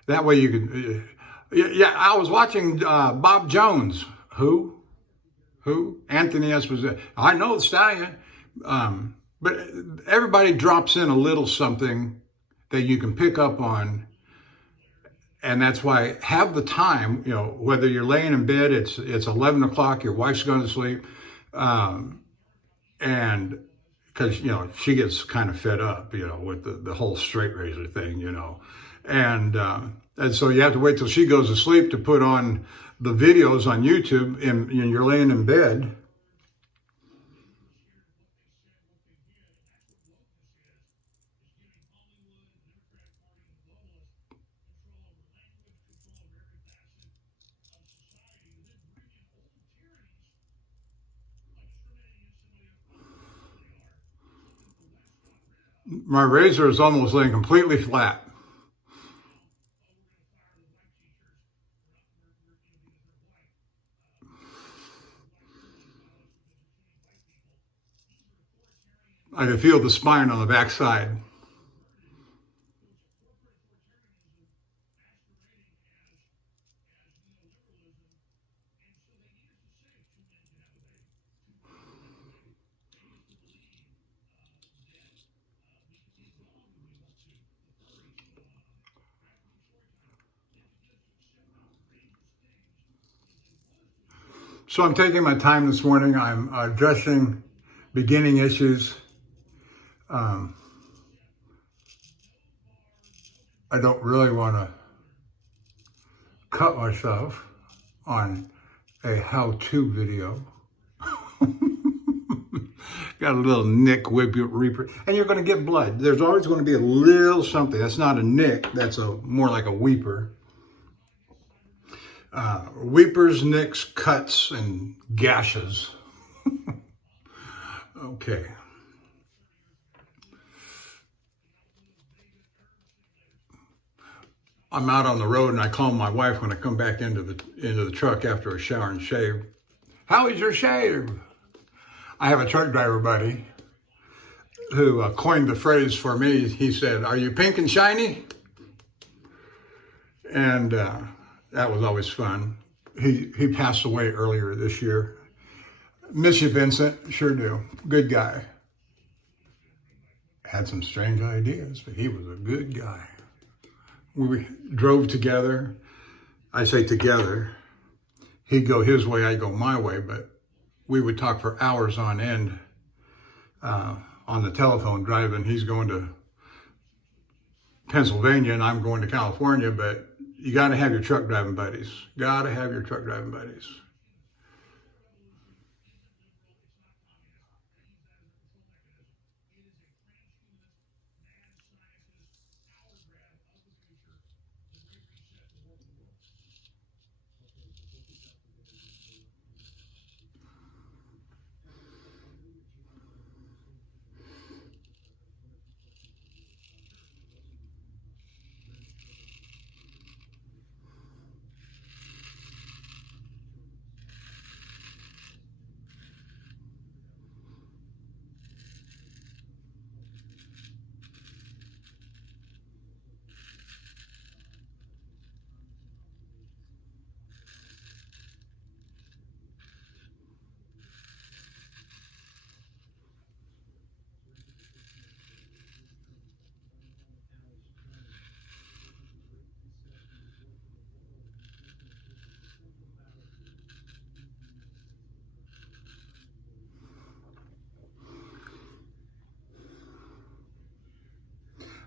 That way you can, yeah, I was watching Bob Jones. Who? Anthony Esposito. I know the stallion. But everybody drops in a little something that you can pick up on. And that's why have the time, you know, whether you're laying in bed, it's 11 o'clock, your wife's going to sleep. And because, you know, she gets kind of fed up, you know, with the whole straight razor thing, you know. And so you have to wait till she goes to sleep to put on the videos on YouTube, and you're laying in bed. My razor is almost laying completely flat. I can feel the spine on the back side. So I'm taking my time this morning. I'm addressing beginning issues. I don't really want to cut myself on a how-to video. Got a little nick reaper, and you're going to get blood. There's always going to be a little something. That's not a nick. That's more like a weeper. Weepers, nicks, cuts, and gashes. Okay. I'm out on the road, and I call my wife when I come back into the truck after a shower and shave. How is your shave? I have a truck driver buddy who coined the phrase for me. He said, "Are you pink and shiny?" And that was always fun. He passed away earlier this year. Miss you, Vincent. Sure do. Good guy. Had some strange ideas, but he was a good guy. We drove together. I say together. He'd go his way, I'd go my way, but we would talk for hours on end on the telephone driving. He's going to Pennsylvania and I'm going to California, but you got to have your truck driving buddies. Got to have your truck driving buddies.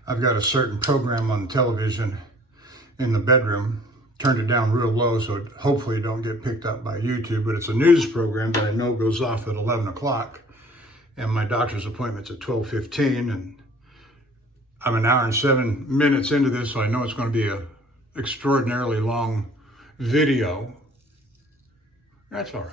I've got a certain program on the television in the bedroom, turned it down real low so it hopefully don't get picked up by YouTube, but it's a news program that I know goes off at 11 o'clock and my doctor's appointment's at 12:15 and I'm an hour and 7 minutes into this, so I know it's going to be an extraordinarily long video. That's all right.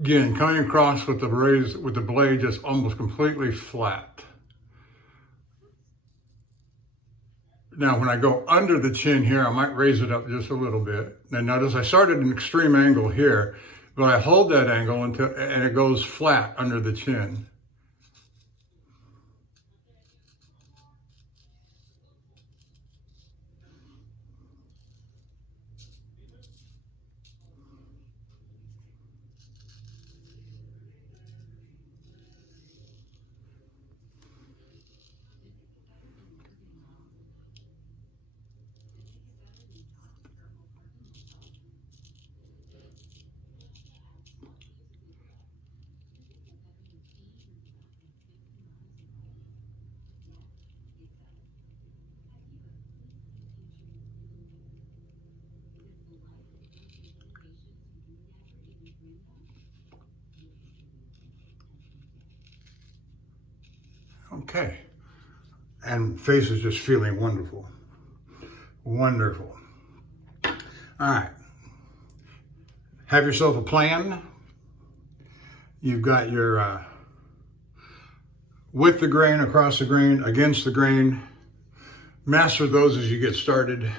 Again, coming across with the blade just almost completely flat. Now, when I go under the chin here, I might raise it up just a little bit. And notice I started at an extreme angle here, but I hold that angle and it goes flat under the chin. Okay, and face is just feeling wonderful. Wonderful. All right, have yourself a plan. You've got your with the grain, across the grain, against the grain. Master those as you get started.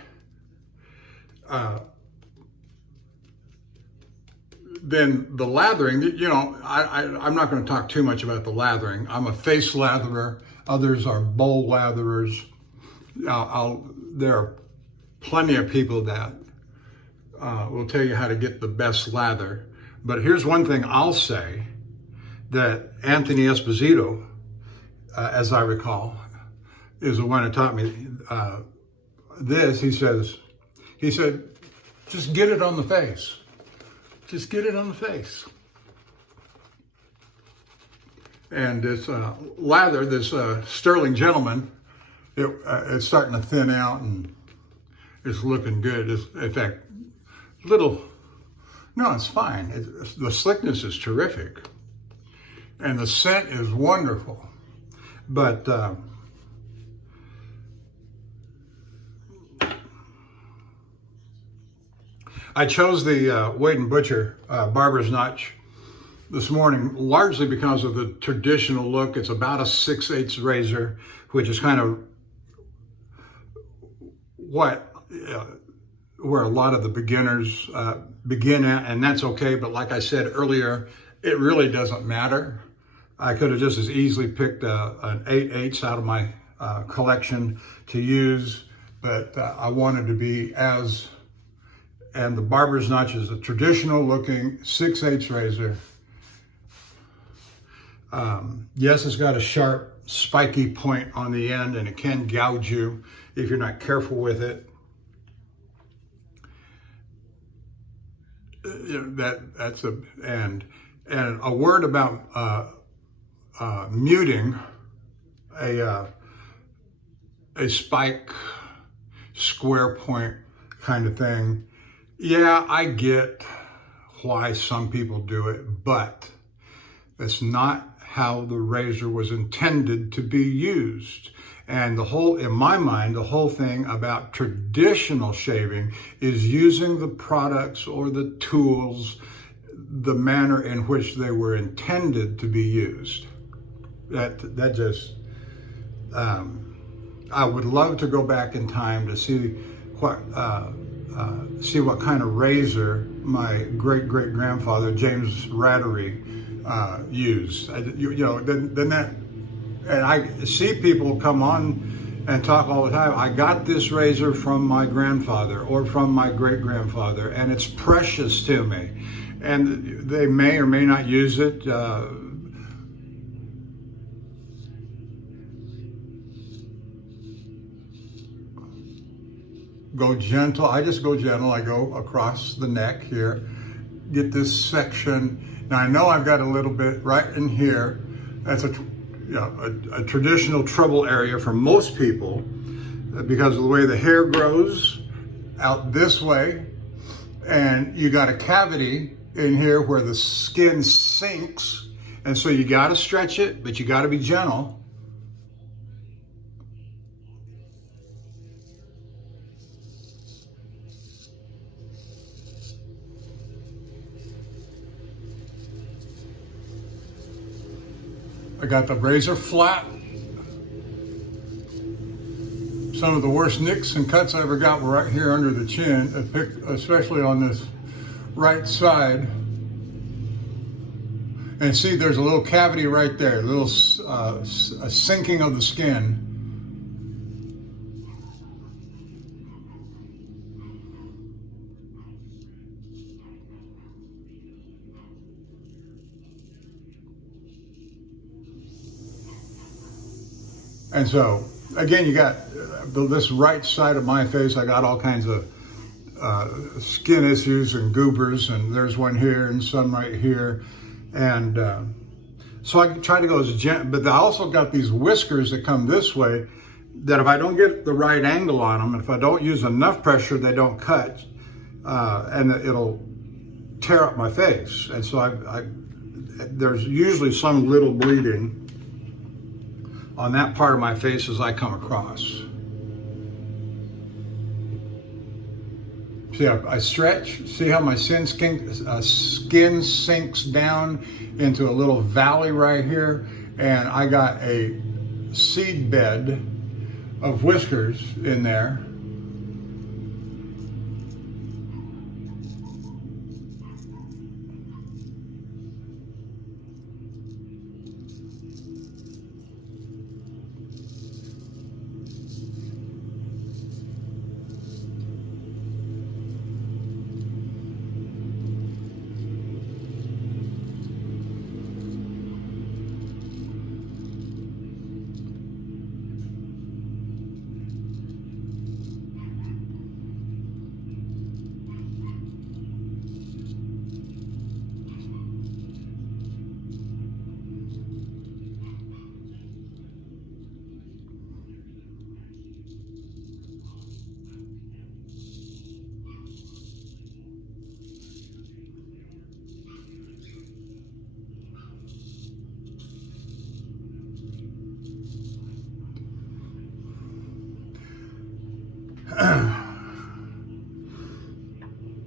Then the lathering, you know, I'm not going to talk too much about the lathering. I'm a face latherer. Others are bowl latherers. There are plenty of people that will tell you how to get the best lather. But here's one thing I'll say that Anthony Esposito, as I recall, is the one that taught me this. He said, just get it on the face. Just get it on the face. And this lather, this Stirling Gentleman, it's starting to thin out and it's looking good. In fact, it's fine. The slickness is terrific. And the scent is wonderful. But I chose the Wade & Butcher Barber's Notch this morning, largely because of the traditional look. It's about a 6/8 razor, which is kind of where a lot of the beginners begin at, and that's okay. But like I said earlier, it really doesn't matter. I could have just as easily picked an 8/8 out of my collection to use, but I wanted to be and the Barber's Notch is a traditional looking 6/8 razor. Yes, it's got a sharp, spiky point on the end, and it can gouge you if you're not careful with it. And a word about muting a spike, square point kind of thing. Yeah, I get why some people do it, but that's not how the razor was intended to be used. And in my mind, the whole thing about traditional shaving is using the products or the tools the manner in which they were intended to be used. That just, I would love to go back in time to see what kind of razor my great-great-grandfather, James Rattery, used. And I see people come on and talk all the time. I got this razor from my grandfather or from my great-grandfather, and it's precious to me. And they may or may not use it. Go gentle. I just go gentle. I go across the neck here. Get this section. Now I know I've got a little bit right in here. That's a traditional trouble area for most people because of the way the hair grows out this way, and you got a cavity in here where the skin sinks, and so you got to stretch it, but you got to be gentle. I got the razor flat. Some of the worst nicks and cuts I ever got were right here under the chin, especially on this right side. And see, there's a little cavity right there, a little a sinking of the skin. And so, again, you got this right side of my face, I got all kinds of skin issues and goobers, and there's one here and some right here. And so I try to go as gentle, but I also got these whiskers that come this way that if I don't get the right angle on them, if I don't use enough pressure, they don't cut, and it'll tear up my face. And so there's usually some little bleeding on that part of my face as I come across. See, I stretch. See how my skin sinks down into a little valley right here, and I got a seed bed of whiskers in there.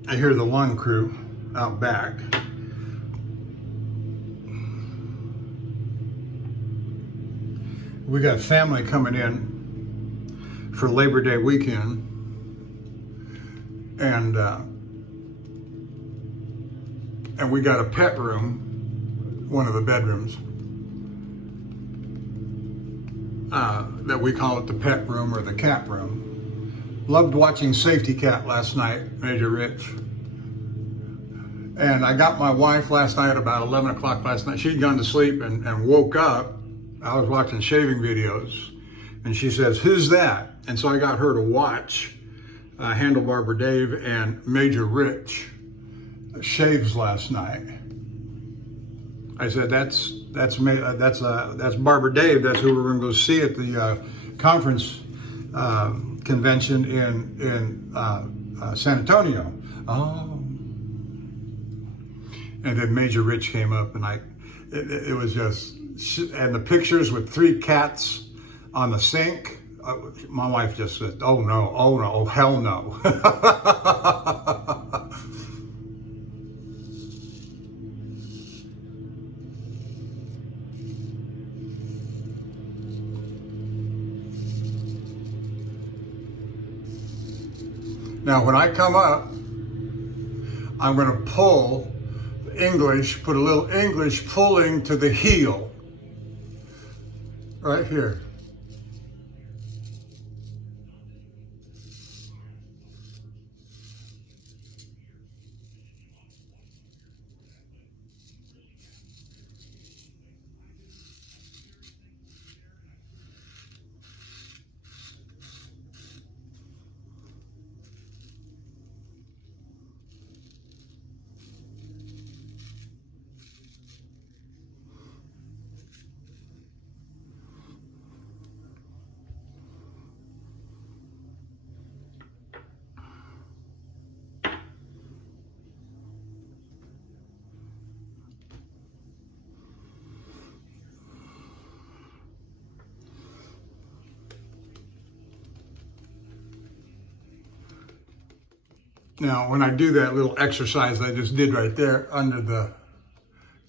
I hear the lawn crew out back. We got family coming in for Labor Day weekend, and we got a pet room, one of the bedrooms, that we call it the pet room or the cat room. Loved watching Safety Cat last night, Major Rich. And I got my wife last night about 11 o'clock last night. She'd gone to sleep and woke up. I was watching shaving videos, and she says, "Who's that?" And so I got her to watch Handle Barber Dave and Major Rich shaves last night. I said, that's Barber Dave. That's who we're going to go see at the conference convention in San Antonio. Oh. And then Major Rich came up, and it was just, and the pictures with 3 cats on the sink. My wife just said, "Oh no, oh no, oh hell no." Now, when I come up, I'm going to pull English, put a little English pulling to the heel, right here. Now, when I do that little exercise I just did right there under the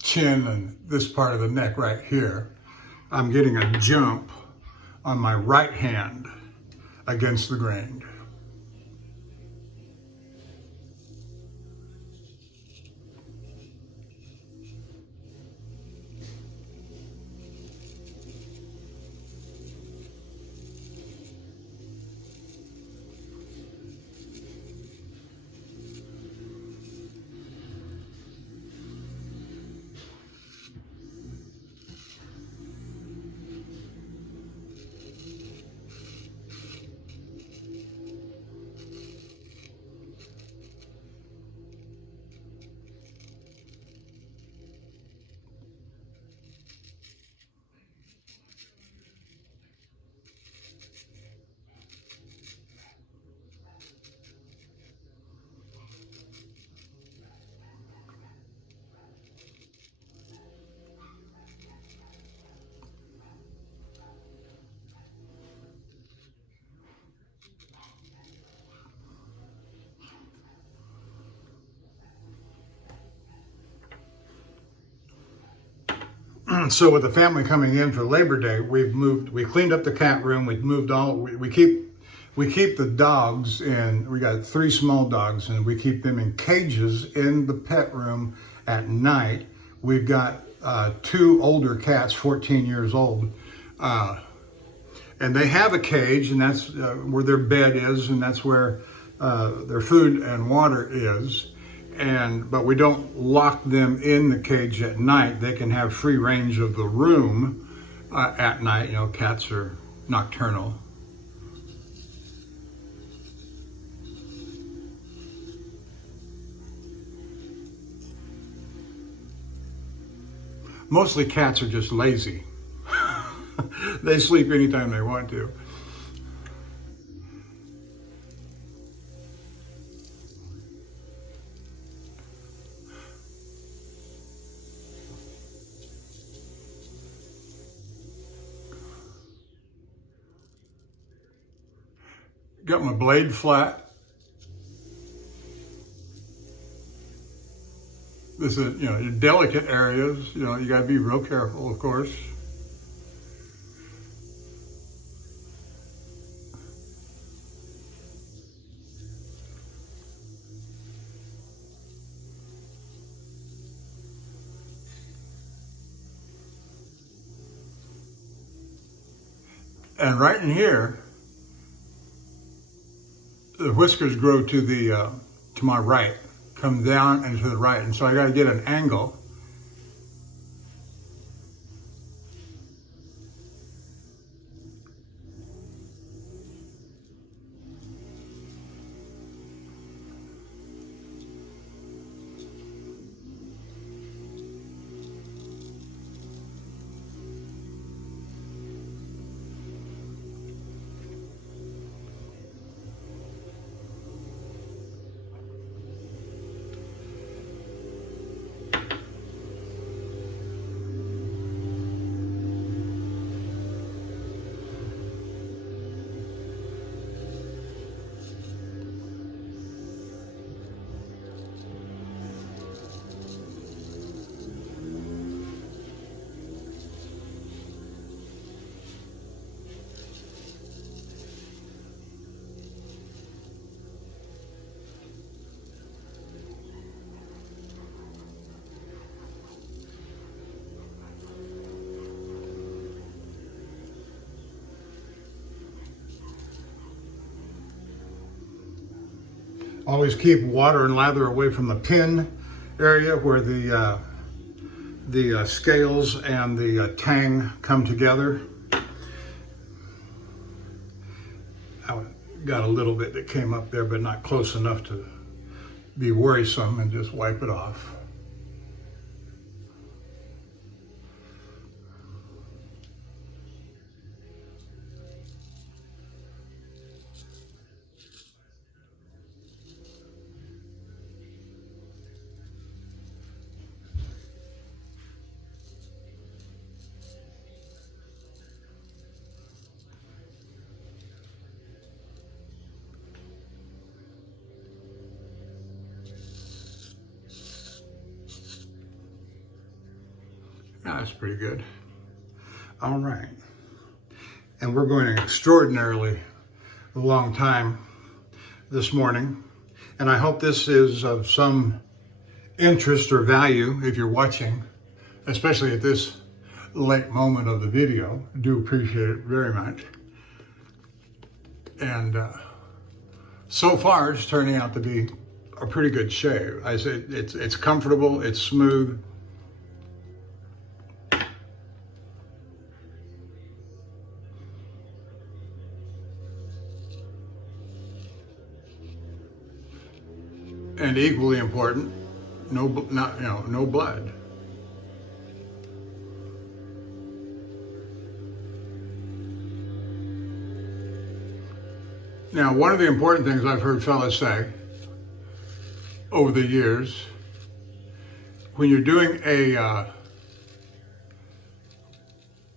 chin and this part of the neck right here, I'm getting a jump on my right hand against the grain. So with the family coming in for Labor Day, we cleaned up the cat room. We've moved all, we keep the dogs in, we got 3 small dogs, and we keep them in cages in the pet room at night. We've got 2 older cats, 14 years old, and they have a cage, and that's where their bed is, and that's where their food and water is. But we don't lock them in the cage at night. They can have free range of the room at night. You know, cats are nocturnal. Mostly cats are just lazy. They sleep anytime they want to. Got my blade flat. This is, you know, your delicate areas, you know, you got to be real careful, of course. And right in here, the whiskers grow to the to my right, come down and to the right, and so I got to get an angle. Always keep water and lather away from the pin area where the scales and the tang come together. I got a little bit that came up there, but not close enough to be worrisome, and just wipe it off. That's pretty good. All right. And we're going an extraordinarily long time this morning. And I hope this is of some interest or value if you're watching, especially at this late moment of the video. I do appreciate it very much. And so far, it's turning out to be a pretty good shave. I say it's comfortable, it's smooth. And equally important, no blood. Now, one of the important things I've heard fellas say over the years, when you're doing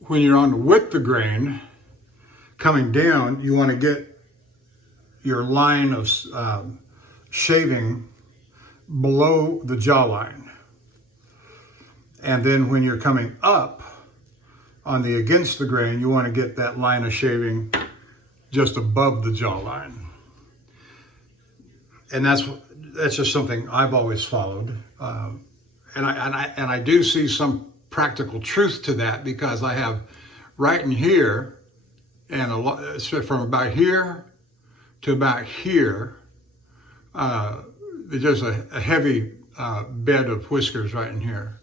when you're on with the grain coming down, you want to get your line of shaving below the jawline. And then when you're coming up on the against the grain, you want to get that line of shaving just above the jawline. And that's just something I've always followed. And I do see some practical truth to that, because I have right in here and from about here to about here, there's just a heavy bed of whiskers right in here.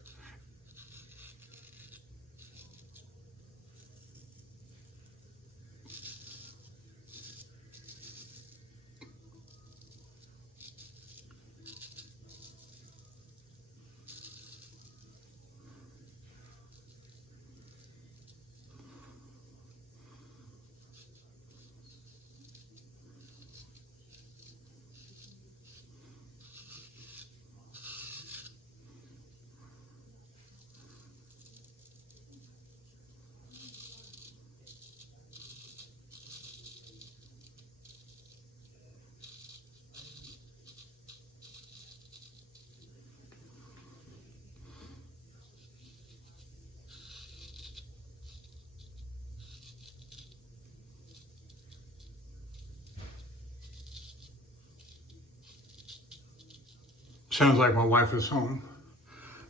Sounds like my wife is home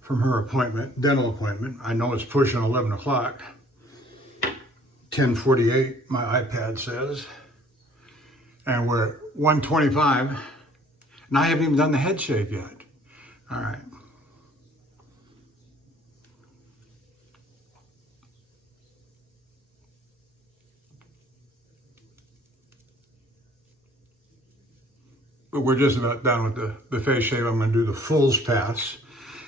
from her appointment, dental appointment. I know it's pushing 11 o'clock. 10:48, my iPad says. And we're at 1:25, and I haven't even done the head shave yet. All right. But we're just about done with the face shave. I'm going to do the fulls pass.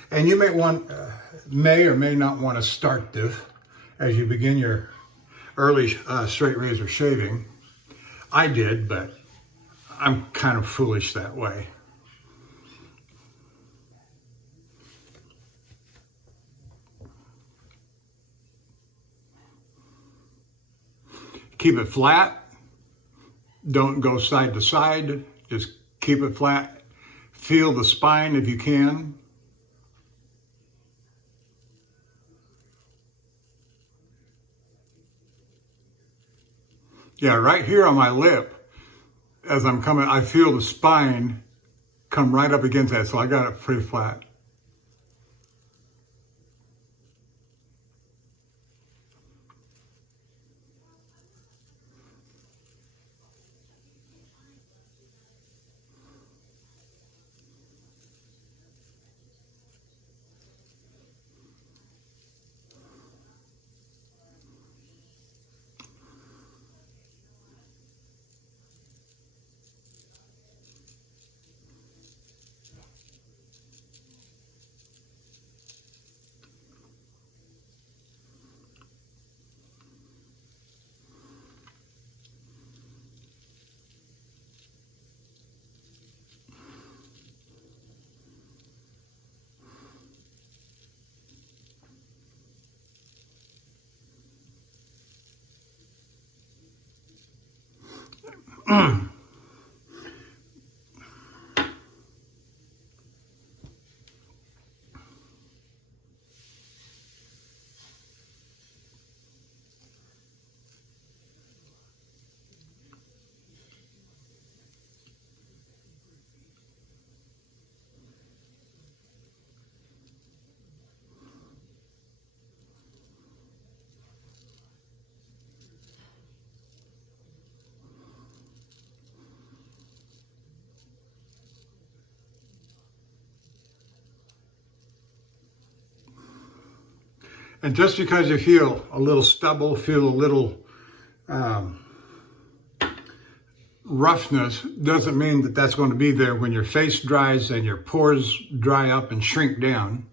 And you may or may not want to start this as you begin your early straight razor shaving. I did, but I'm kind of foolish that way. Keep it flat. Don't go side to side. Just keep it flat. Feel the spine if you can. Yeah, right here on my lip, as I'm coming, I feel the spine come right up against that, so I got it pretty flat. And just because you feel a little stubble, feel a little roughness, doesn't mean that that's going to be there when your face dries and your pores dry up and shrink down.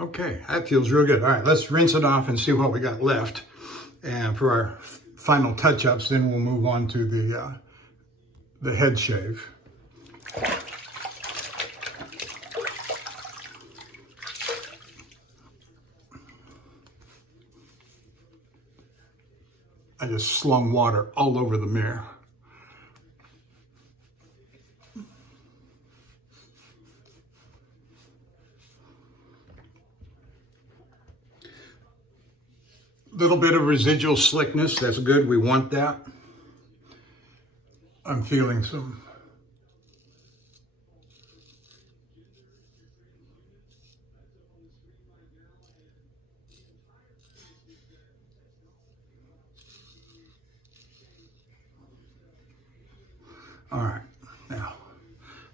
Okay, that feels real good. All right, let's rinse it off and see what we got left. And for our final touch-ups, then we'll move on to the head shave. I just slung water all over the mirror. Little bit of residual slickness, that's good, we want that. I'm feeling some all right, now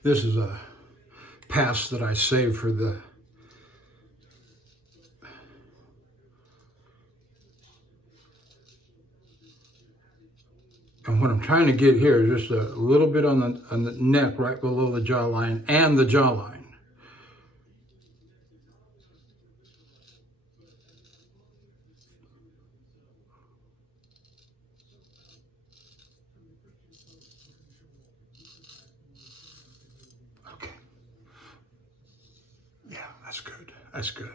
this is a pass that I saved for the and what I'm trying to get here is just a little bit on the neck right below the jawline and the jawline. That's good.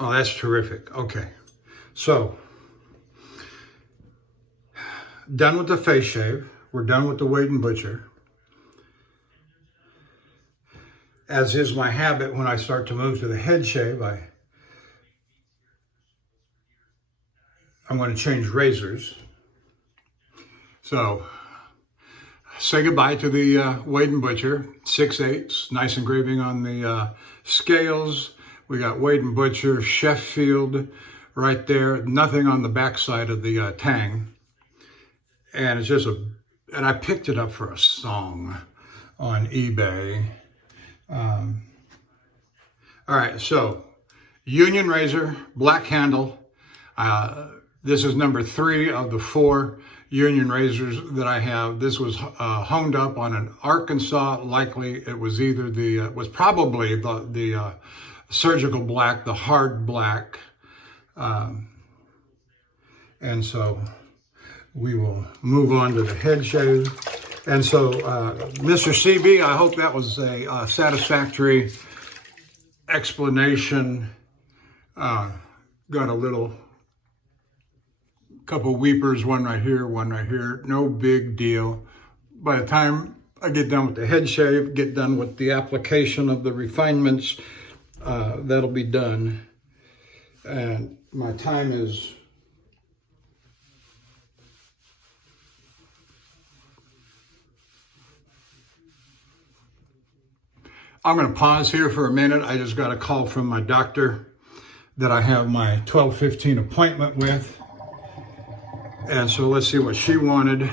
Oh, that's terrific. Okay. So, done with the face shave. We're done with the Wade and Butcher. As is my habit, when I start to move to the head shave, I'm going to change razors. So, say goodbye to the Wade and Butcher 6/8, nice engraving on the scales. We got Wade and Butcher, Sheffield right there. Nothing on the backside of the tang. And it's just and I picked it up for a song on eBay. All right, so Union razor, black handle. This is number 3 of the 4 Union razors that I have. This was honed up on an Arkansas. Likely it was either was probably the surgical black, the hard black. And so we will move on to the head shave. And so, Mr. CB, I hope that was a satisfactory explanation. Got a little couple weepers, one right here, one right here. No big deal. By the time I get done with the head shave, get done with the application of the refinements, that'll be done. And my time is I'm going to pause here for a minute. I just got a call from my doctor that I have my 12:15 appointment with. And so let's see what she wanted.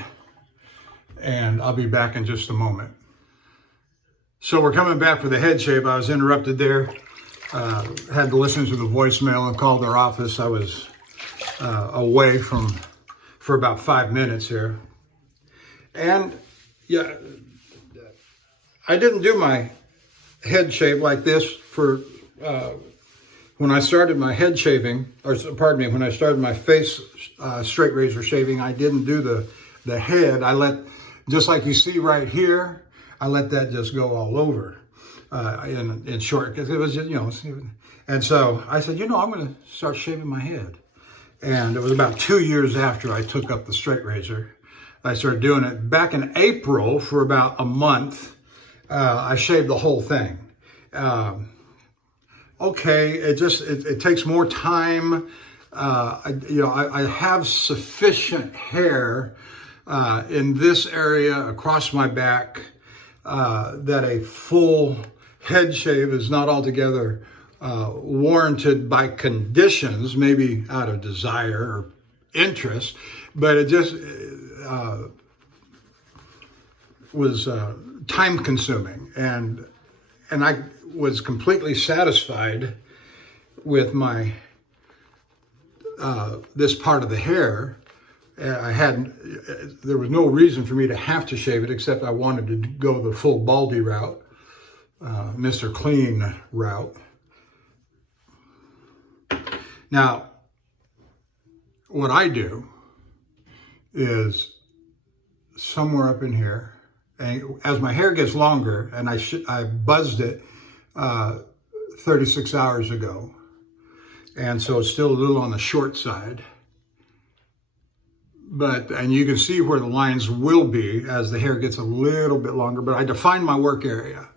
And I'll be back in just a moment. So we're coming back for the head shave. I was interrupted there. Had to listen to the voicemail and call their office. I was away for about 5 minutes here. And yeah, I didn't do my head shave like this for when I started my head shaving, or pardon me, when I started my face straight razor shaving, I didn't do the head. I let, just like you see right here, I let that just go all over in short, because it was just, and so I said, I'm going to start shaving my head. And it was about 2 years after I took up the straight razor, I started doing it. Back in April, for about a month, I shaved the whole thing. Okay, it takes more time. I have sufficient hair in this area across my back that a full head shave is not altogether warranted by conditions, maybe out of desire or interest, but it just was time consuming, and I was completely satisfied with my this part of the hair. There was no reason for me to have to shave it, except I wanted to go the full baldy route, Mr. Clean route. Now, what I do is somewhere up in here, and as my hair gets longer, and I buzzed it 36 hours ago, and so it's still a little on the short side. And you can see where the lines will be as the hair gets a little bit longer, but I define my work area.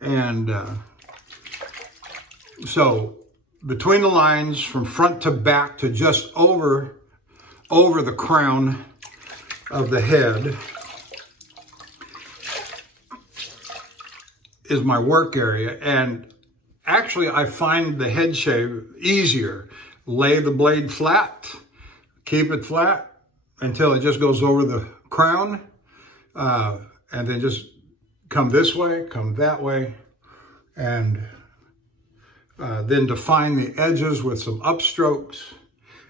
And so between the lines, from front to back to just over the crown of the head, is my work area. And actually, I find the head shave easier. Lay the blade flat, keep it flat until it just goes over the crown, and then just come this way, come that way, and then define the edges with some upstrokes,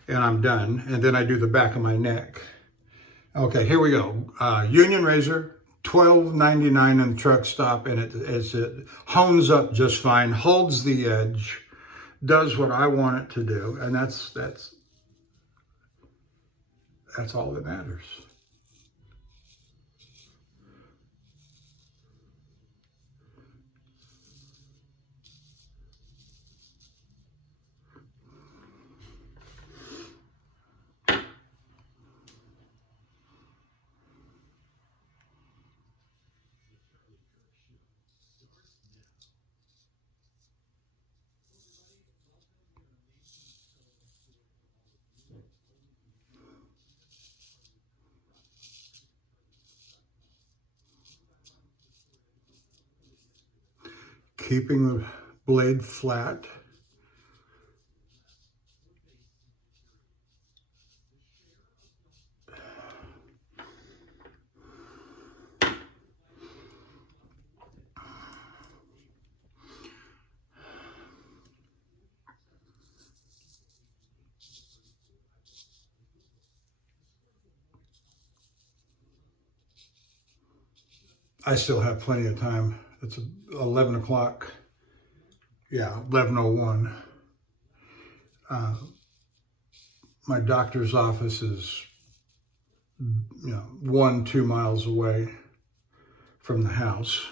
and I'm done. And then I do the back of my neck. Okay, here we go. Union razor, $12.99 in the truck stop, and it hones up just fine, holds the edge, does what I want it to do, and that's all that matters. Keeping the blade flat. I still have plenty of time. It's 11 o'clock. Yeah, 11:01. My doctor's office is, 1-2 miles away from the house.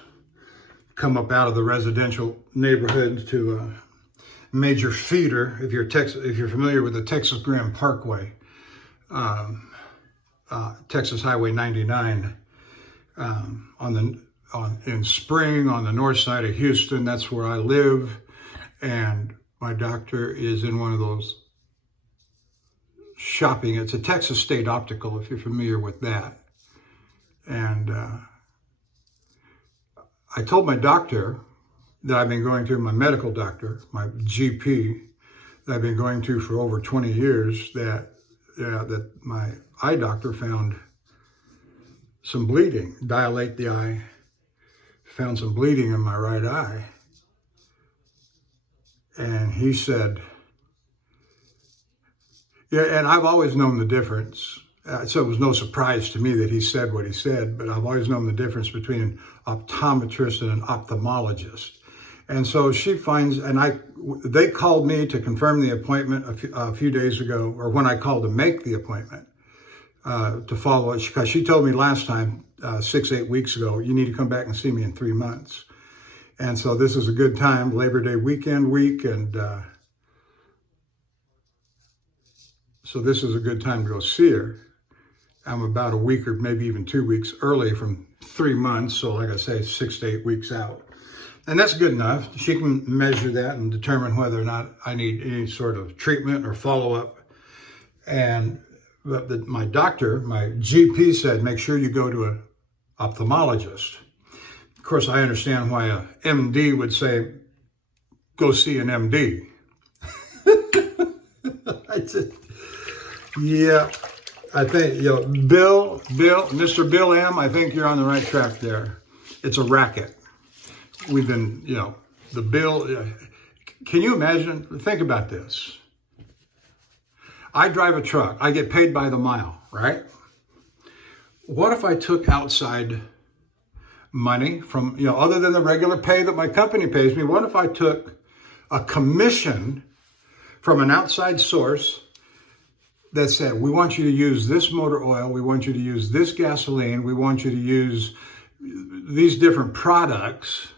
Come up out of the residential neighborhood to a major feeder. If you're familiar with the Texas Grand Parkway, Texas Highway 99, in Spring on the north side of Houston. That's where I live, and my doctor is in one of those shopping. It's a Texas State Optical, if you're familiar with that. And I told my doctor that I've been going to, my medical doctor, my GP, that I've been going to for over 20 years, that my eye doctor found some bleeding, dilate the eye, found some bleeding in my right eye. And he said, yeah, and I've always known the difference. So it was no surprise to me that he said what he said, but I've always known the difference between an optometrist and an ophthalmologist. And so she finds, they called me to confirm the appointment a few days ago, or when I called to make the appointment, to follow it, because she told me last time, 6-8 weeks ago, you need to come back and see me in 3 months. And so this is a good time, Labor Day weekend week, and so this is a good time to go see her. I'm about a week or maybe even 2 weeks early from 3 months, so like I say, 6 to 8 weeks out. And that's good enough. She can measure that and determine whether or not I need any sort of treatment or follow-up. But my doctor, my GP said, make sure you go to an ophthalmologist. Of course, I understand why a MD would say, go see an MD. Yeah, I think, Mr. Bill M., I think you're on the right track there. It's a racket. We've been, the bill, can you imagine? Think about this. I drive a truck. I get paid by the mile, right? What if I took outside money from, other than the regular pay that my company pays me? What if I took a commission from an outside source that said, we want you to use this motor oil, we want you to use this gasoline, we want you to use these different products,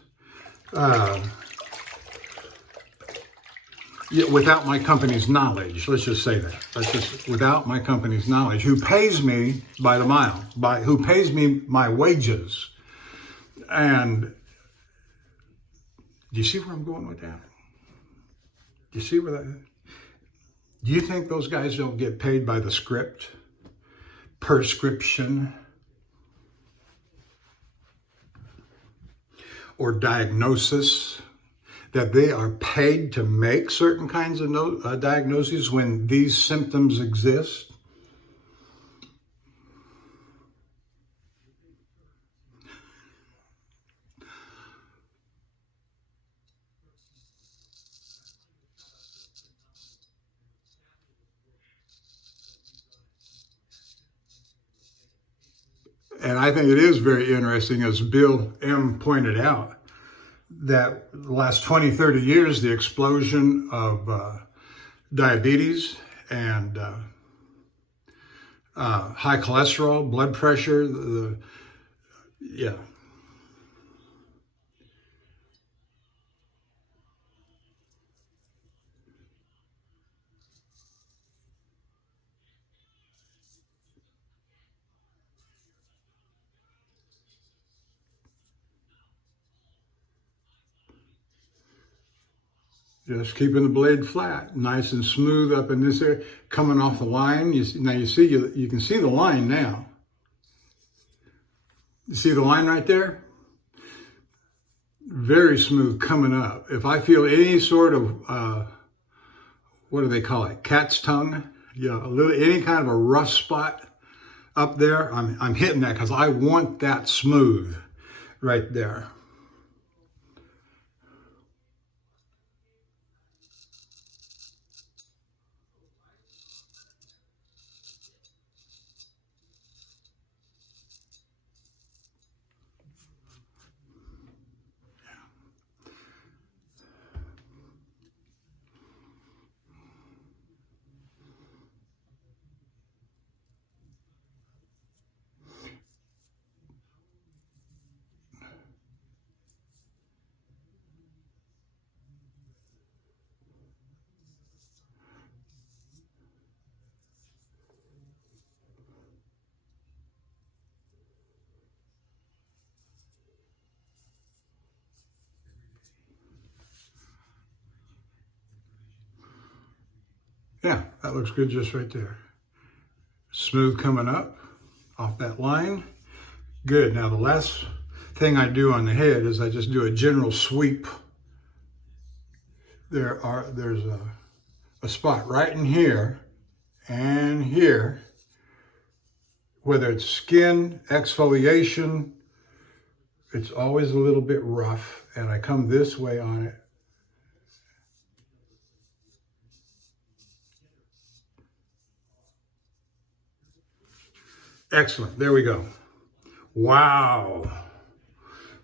without my company's knowledge. Let's just say that. Without my company's knowledge, who pays me by the mile, who pays me my wages. And do you see where I'm going with that? Do you see where that? Do you think those guys don't get paid by the script, prescription, or diagnosis? That they are paid to make certain kinds of diagnoses when these symptoms exist? And I think it is very interesting, as Bill M. pointed out, that the last 20, 30 years, the explosion of diabetes and high cholesterol, blood pressure, yeah. Just keeping the blade flat, nice and smooth up in this area, coming off the line. Now you can see the line now. You see the line right there? Very smooth coming up. If I feel any sort of, what do they call it? Cat's tongue? Yeah, any kind of a rough spot up there, I'm hitting that because I want that smooth right there. Yeah, that looks good just right there. Smooth coming up off that line. Good. Now the last thing I do on the head is I just do a general sweep. There's a spot right in here and here, whether it's skin, exfoliation, it's always a little bit rough, and I come this way on it. Excellent. There we go. Wow.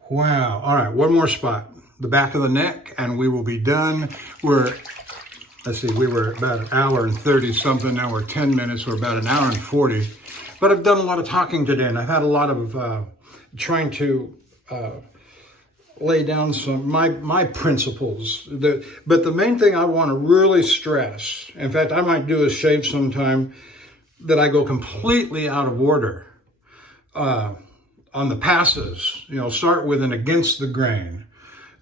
Wow. All right. One more spot. The back of the neck, and we will be done. Let's see, we were about an hour and 30 something. Now we're 10 minutes. We're about an hour and 40. But I've done a lot of talking today, and I've had a lot of trying to lay down some my principles. But the main thing I want to really stress, in fact, I might do a shave sometime that I go completely out of order on the passes. You know, start with an against the grain,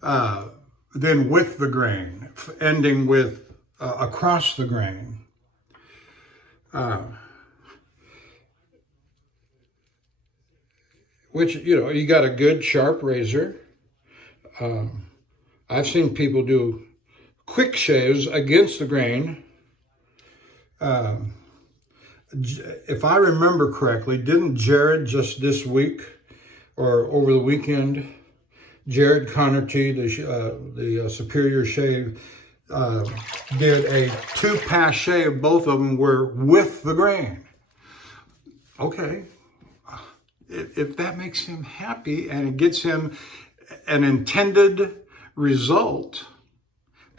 then with the grain, ending with across the grain. Which, you know, you got a good sharp razor. I've seen people do quick shaves against the grain. If I remember correctly, didn't Jared just this week or over the weekend, Jared Connerty, the Superior Shave, did a 2-pass shave. Both of them were with the grain. Okay. If that makes him happy and it gets him an intended result,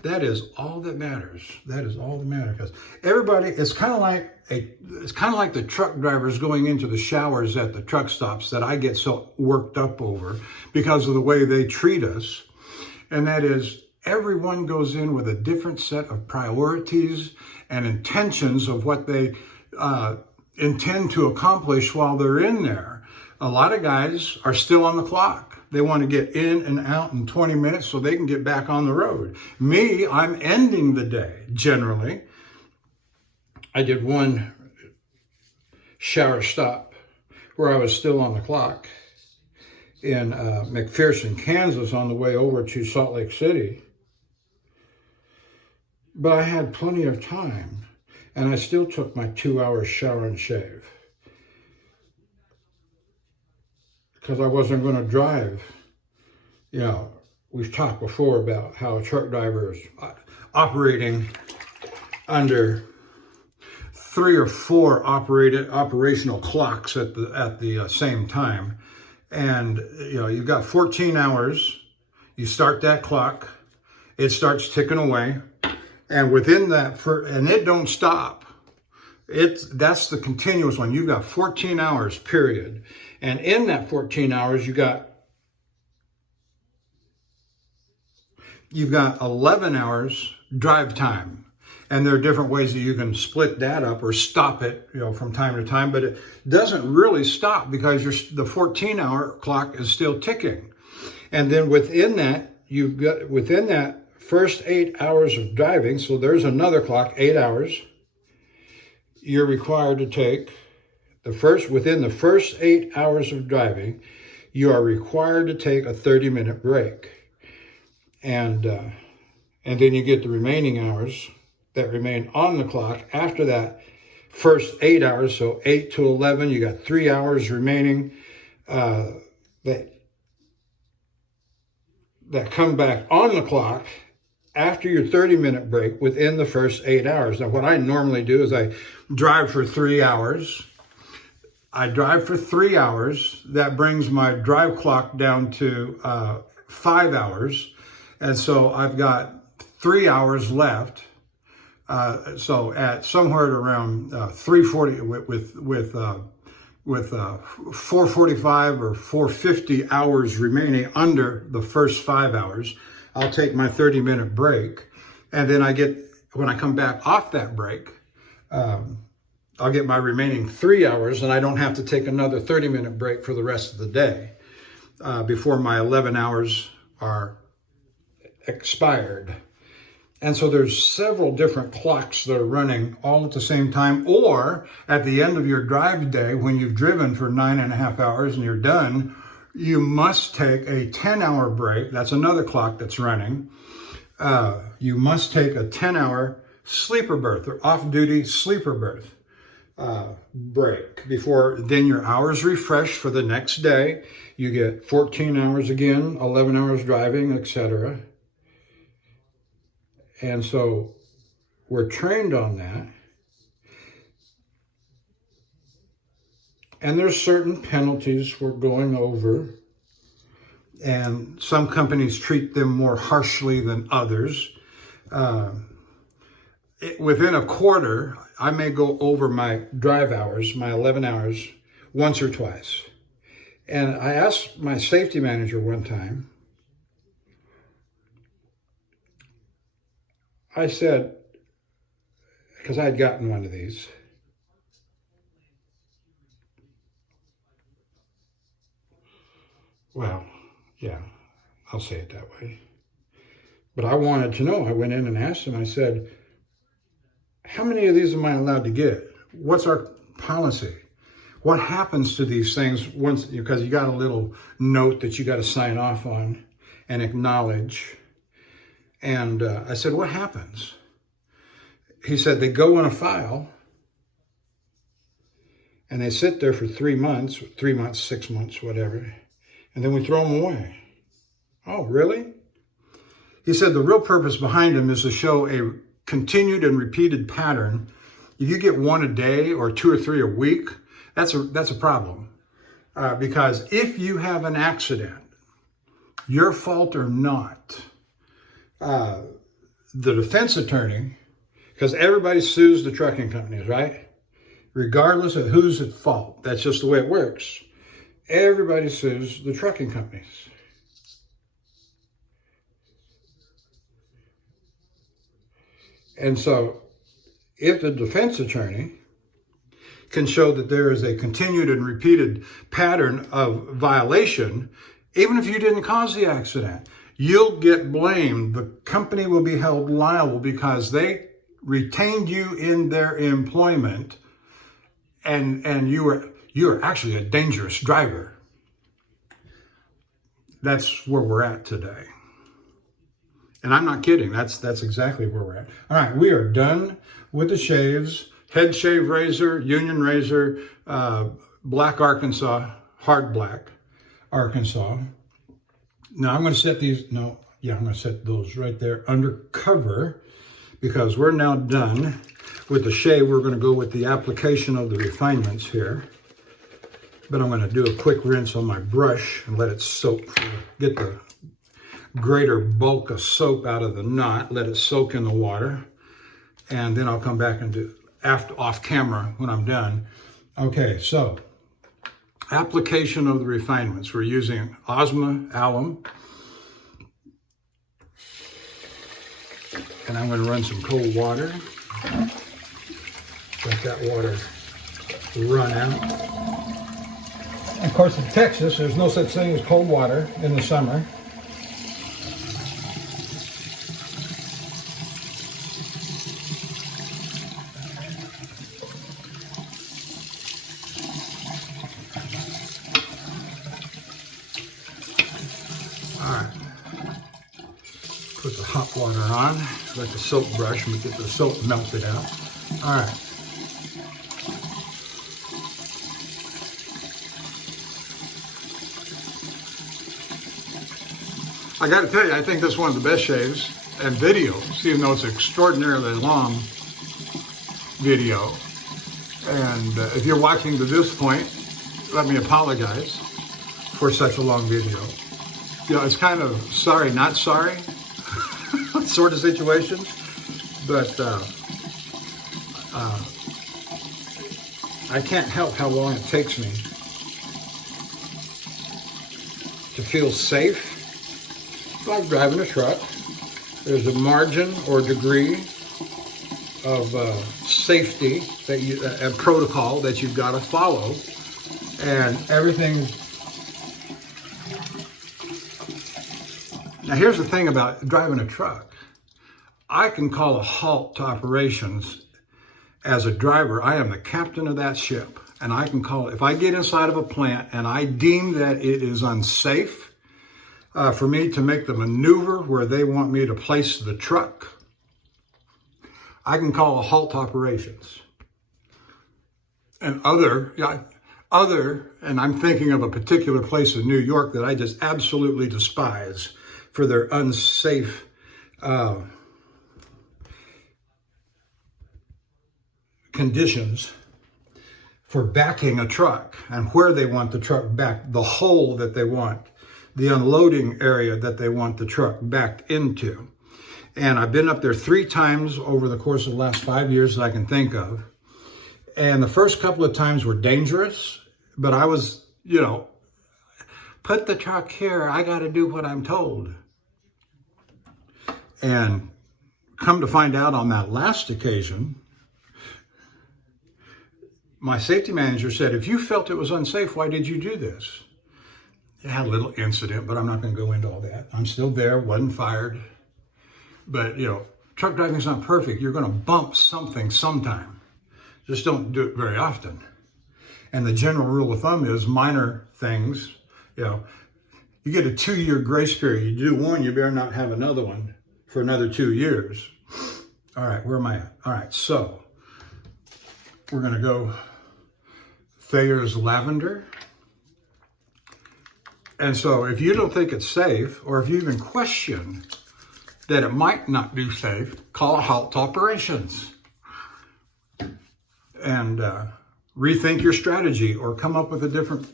that is all that matters. That is all that matters. Because everybody, it's kind of like the truck drivers going into the showers at the truck stops that I get so worked up over because of the way they treat us. And that is, everyone goes in with a different set of priorities and intentions of what they intend to accomplish while they're in there. A lot of guys are still on the clock. They want to get in and out in 20 minutes so they can get back on the road. Me, I'm ending the day, generally. I did one shower stop where I was still on the clock in McPherson, Kansas, on the way over to Salt Lake City. But I had plenty of time, and I still took my 2-hour shower and shave. Because I wasn't going to drive. You know, we've talked before about how truck drivers operating under 3 or 4 operational clocks at the same time. And, you know, you've got 14 hours. You start that clock. It starts ticking away. And within that, and it don't stop. That's the continuous one. You've got 14 hours, period. And in that 14 hours, you've got 11 hours drive time. And there are different ways that you can split that up or stop it, you know, from time to time, but it doesn't really stop because the 14-hour clock is still ticking. And then within that, within that first 8 hours of driving, so there's another clock, 8 hours, you're required to take within the first 8 hours of driving, you are required to take a 30-minute break. And then you get the remaining hours that remain on the clock after that first 8 hours. So 8 to 11, you got 3 hours remaining that come back on the clock after your 30-minute break within the first 8 hours. Now, what I normally do is I drive for 3 hours. That brings my drive clock down to 5 hours. And so I've got 3 hours left. So at somewhere at around 3:40 with 4:45 or 4:50 hours remaining under the first 5 hours, I'll take my 30-minute break. And then when I come back off that break, I'll get my remaining 3 hours, and I don't have to take another 30-minute break for the rest of the day before my 11 hours are expired. And so there's several different clocks that are running all at the same time, or at the end of your drive day, when you've driven for 9.5 hours and you're done, you must take a 10-hour break. That's another clock that's running. You must take a 10-hour sleeper berth or off-duty sleeper berth break before then your hours refresh for the next day. You get 14 hours again, 11 hours driving, etc. And so we're trained on that. And there's certain penalties we're going over. And some companies treat them more harshly than others. Within a quarter, I may go over my drive hours, my 11 hours, once or twice. And I asked my safety manager one time, I said, because I had gotten one of these, well, yeah, I'll say it that way. But I wanted to know. I went in and asked him, I said, how many of these am I allowed to get? What's our policy? What happens to these things once, because you got a little note that you got to sign off on and acknowledge. And I said, what happens? He said, they go in a file and they sit there for 3 months, 6 months, whatever. And then we throw them away. Oh, really? He said the real purpose behind them is to show a continued and repeated pattern. If you get one a day or 2 or 3 a week, that's a problem. Because if you have an accident, your fault or not, the defense attorney, because everybody sues the trucking companies, right? Regardless of who's at fault. That's just the way it works. Everybody sues the trucking companies. And so if the defense attorney can show that there is a continued and repeated pattern of violation, even if you didn't cause the accident, you'll get blamed. The company will be held liable because they retained you in their employment and you are actually a dangerous driver. That's where we're at today. And I'm not kidding. That's exactly where we're at. All right, we are done with the shaves. Head shave razor, Union razor, black Arkansas, hard black Arkansas. Now I'm going to set these, I'm going to set those right there under cover because we're now done with the shave, we're going to go with the application of the refinements here. But I'm going to do a quick rinse on my brush and let it soak, get the greater bulk of soap out of the knot, let it soak in the water. And then I'll come back and do off camera when I'm done. Okay, so application of the refinements. We're using Osma alum. And I'm going to run some cold water. Let that water run out. Of course, in Texas, there's no such thing as cold water in the summer. All right. Put the hot water on. Let the soap brush and get the soap melted out. All right. I got to tell you, I think this is one of the best shaves and videos, even though it's an extraordinarily long video. And if you're watching to this point, let me apologize for such a long video. You know, it's kind of sorry, not sorry sort of situation, but I can't help how long it takes me to feel safe. Like driving a truck, there's a margin or degree of safety that you, a protocol that you've got to follow, and everything. Now here's the thing about driving a truck. I can call a halt to operations as a driver. I am the captain of that ship, and I can call it. If I get inside of a plant and I deem that it is unsafe for me to make the maneuver where they want me to place the truck, I can call a halt to operations. And and I'm thinking of a particular place in New York that I just absolutely despise for their unsafe conditions for backing a truck and where they want the truck backed, the hole that they want, the unloading area that they want the truck backed into. And I've been up there 3 times over the course of the last 5 years that I can think of. And the first couple of times were dangerous, but I was, you know, put the truck here, I got to do what I'm told. And come to find out on that last occasion, my safety manager said, if you felt it was unsafe, why did you do this? It had a little incident, but I'm not going to go into all that. I'm still there, wasn't fired. But, you know, truck driving is not perfect. You're going to bump something sometime. Just don't do it very often. And the general rule of thumb is minor things, you know, you get a 2-year grace period. You do one, you better not have another one for another 2 years. All right, where am I at? All right, so we're going to go Thayer's Lavender. And so if you don't think it's safe, or if you even question that it might not be safe, call a halt to operations and rethink your strategy, or come up with a different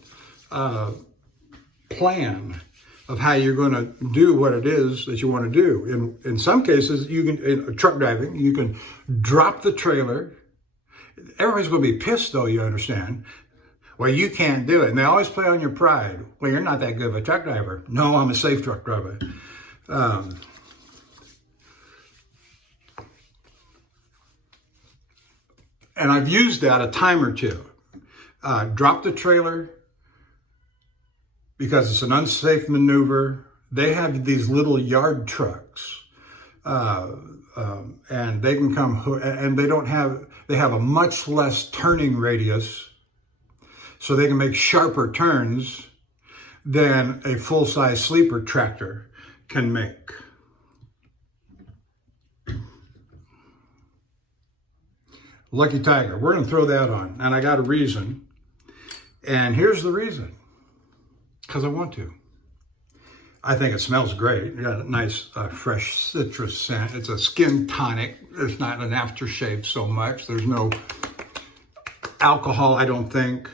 plan of how you're going to do what it is that you want to do. In some cases, you can, in truck driving, you can drop the trailer. Everybody's going to be pissed, though, you understand. Well, you can't do it. And they always play on your pride. Well, you're not that good of a truck driver. No, I'm a safe truck driver. And I've used that a time or two. Drop the trailer because it's an unsafe maneuver. They have these little yard trucks. And they can come, and they have a much less turning radius, so they can make sharper turns than a full-size sleeper tractor can make. Lucky Tiger, we're going to throw that on, and I got a reason, and here's the reason, because I want to. I think it smells great. You got a nice fresh citrus scent. It's a skin tonic. It's not an aftershave so much. There's no alcohol, I don't think.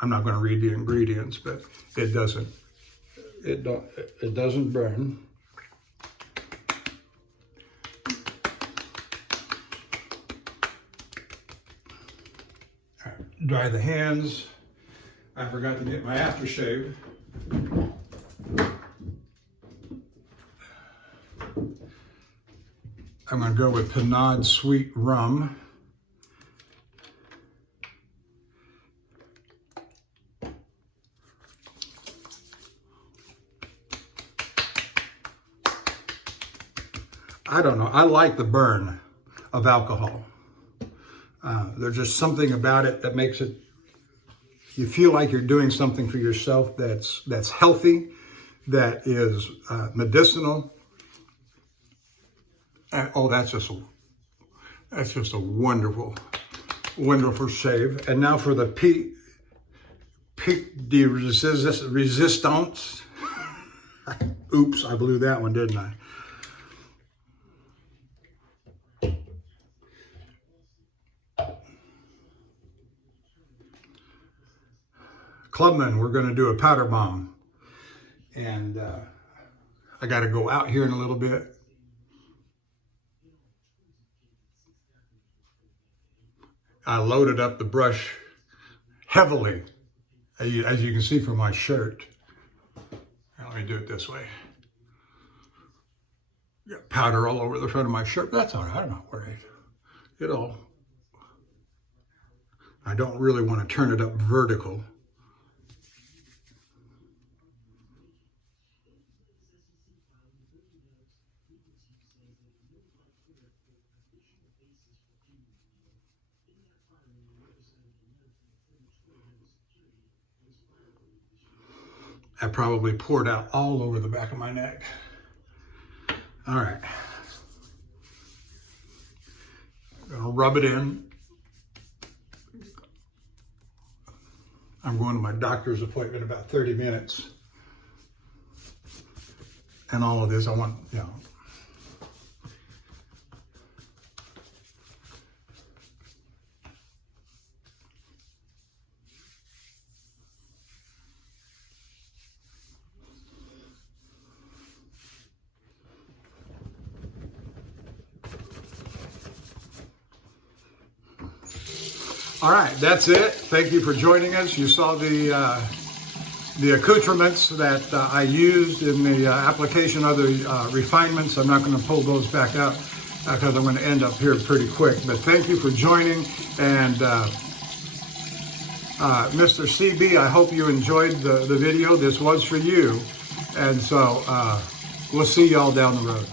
I'm not going to read the ingredients, but it doesn't burn. All right, dry the hands. I forgot to get my aftershave. I'm going to go with Pinard Sweet Rum. I don't know. I like the burn of alcohol. There's just something about it that makes it, you feel like you're doing something for yourself that's healthy, that is medicinal. And, oh, that's just a wonderful, wonderful shave. And now for the Pic de Resistance. Oops, I blew that one, didn't I? Clubman, we're going to do a powder bomb. And I got to go out here in a little bit. I loaded up the brush heavily, as you can see from my shirt. Now, let me do it this way. Got powder all over the front of my shirt. That's all right, I'm not worried. I don't really want to turn it up vertical. I probably poured out all over the back of my neck. All right. I'm gonna rub it in. I'm going to my doctor's appointment in about 30 minutes. And all of this, I want, All right, that's it. Thank you for joining us. You saw the accoutrements that I used in the application of the refinements. I'm not going to pull those back out because I'm going to end up here pretty quick. But thank you for joining. And Mr. CB, I hope you enjoyed the video. This was for you. And so we'll see y'all down the road.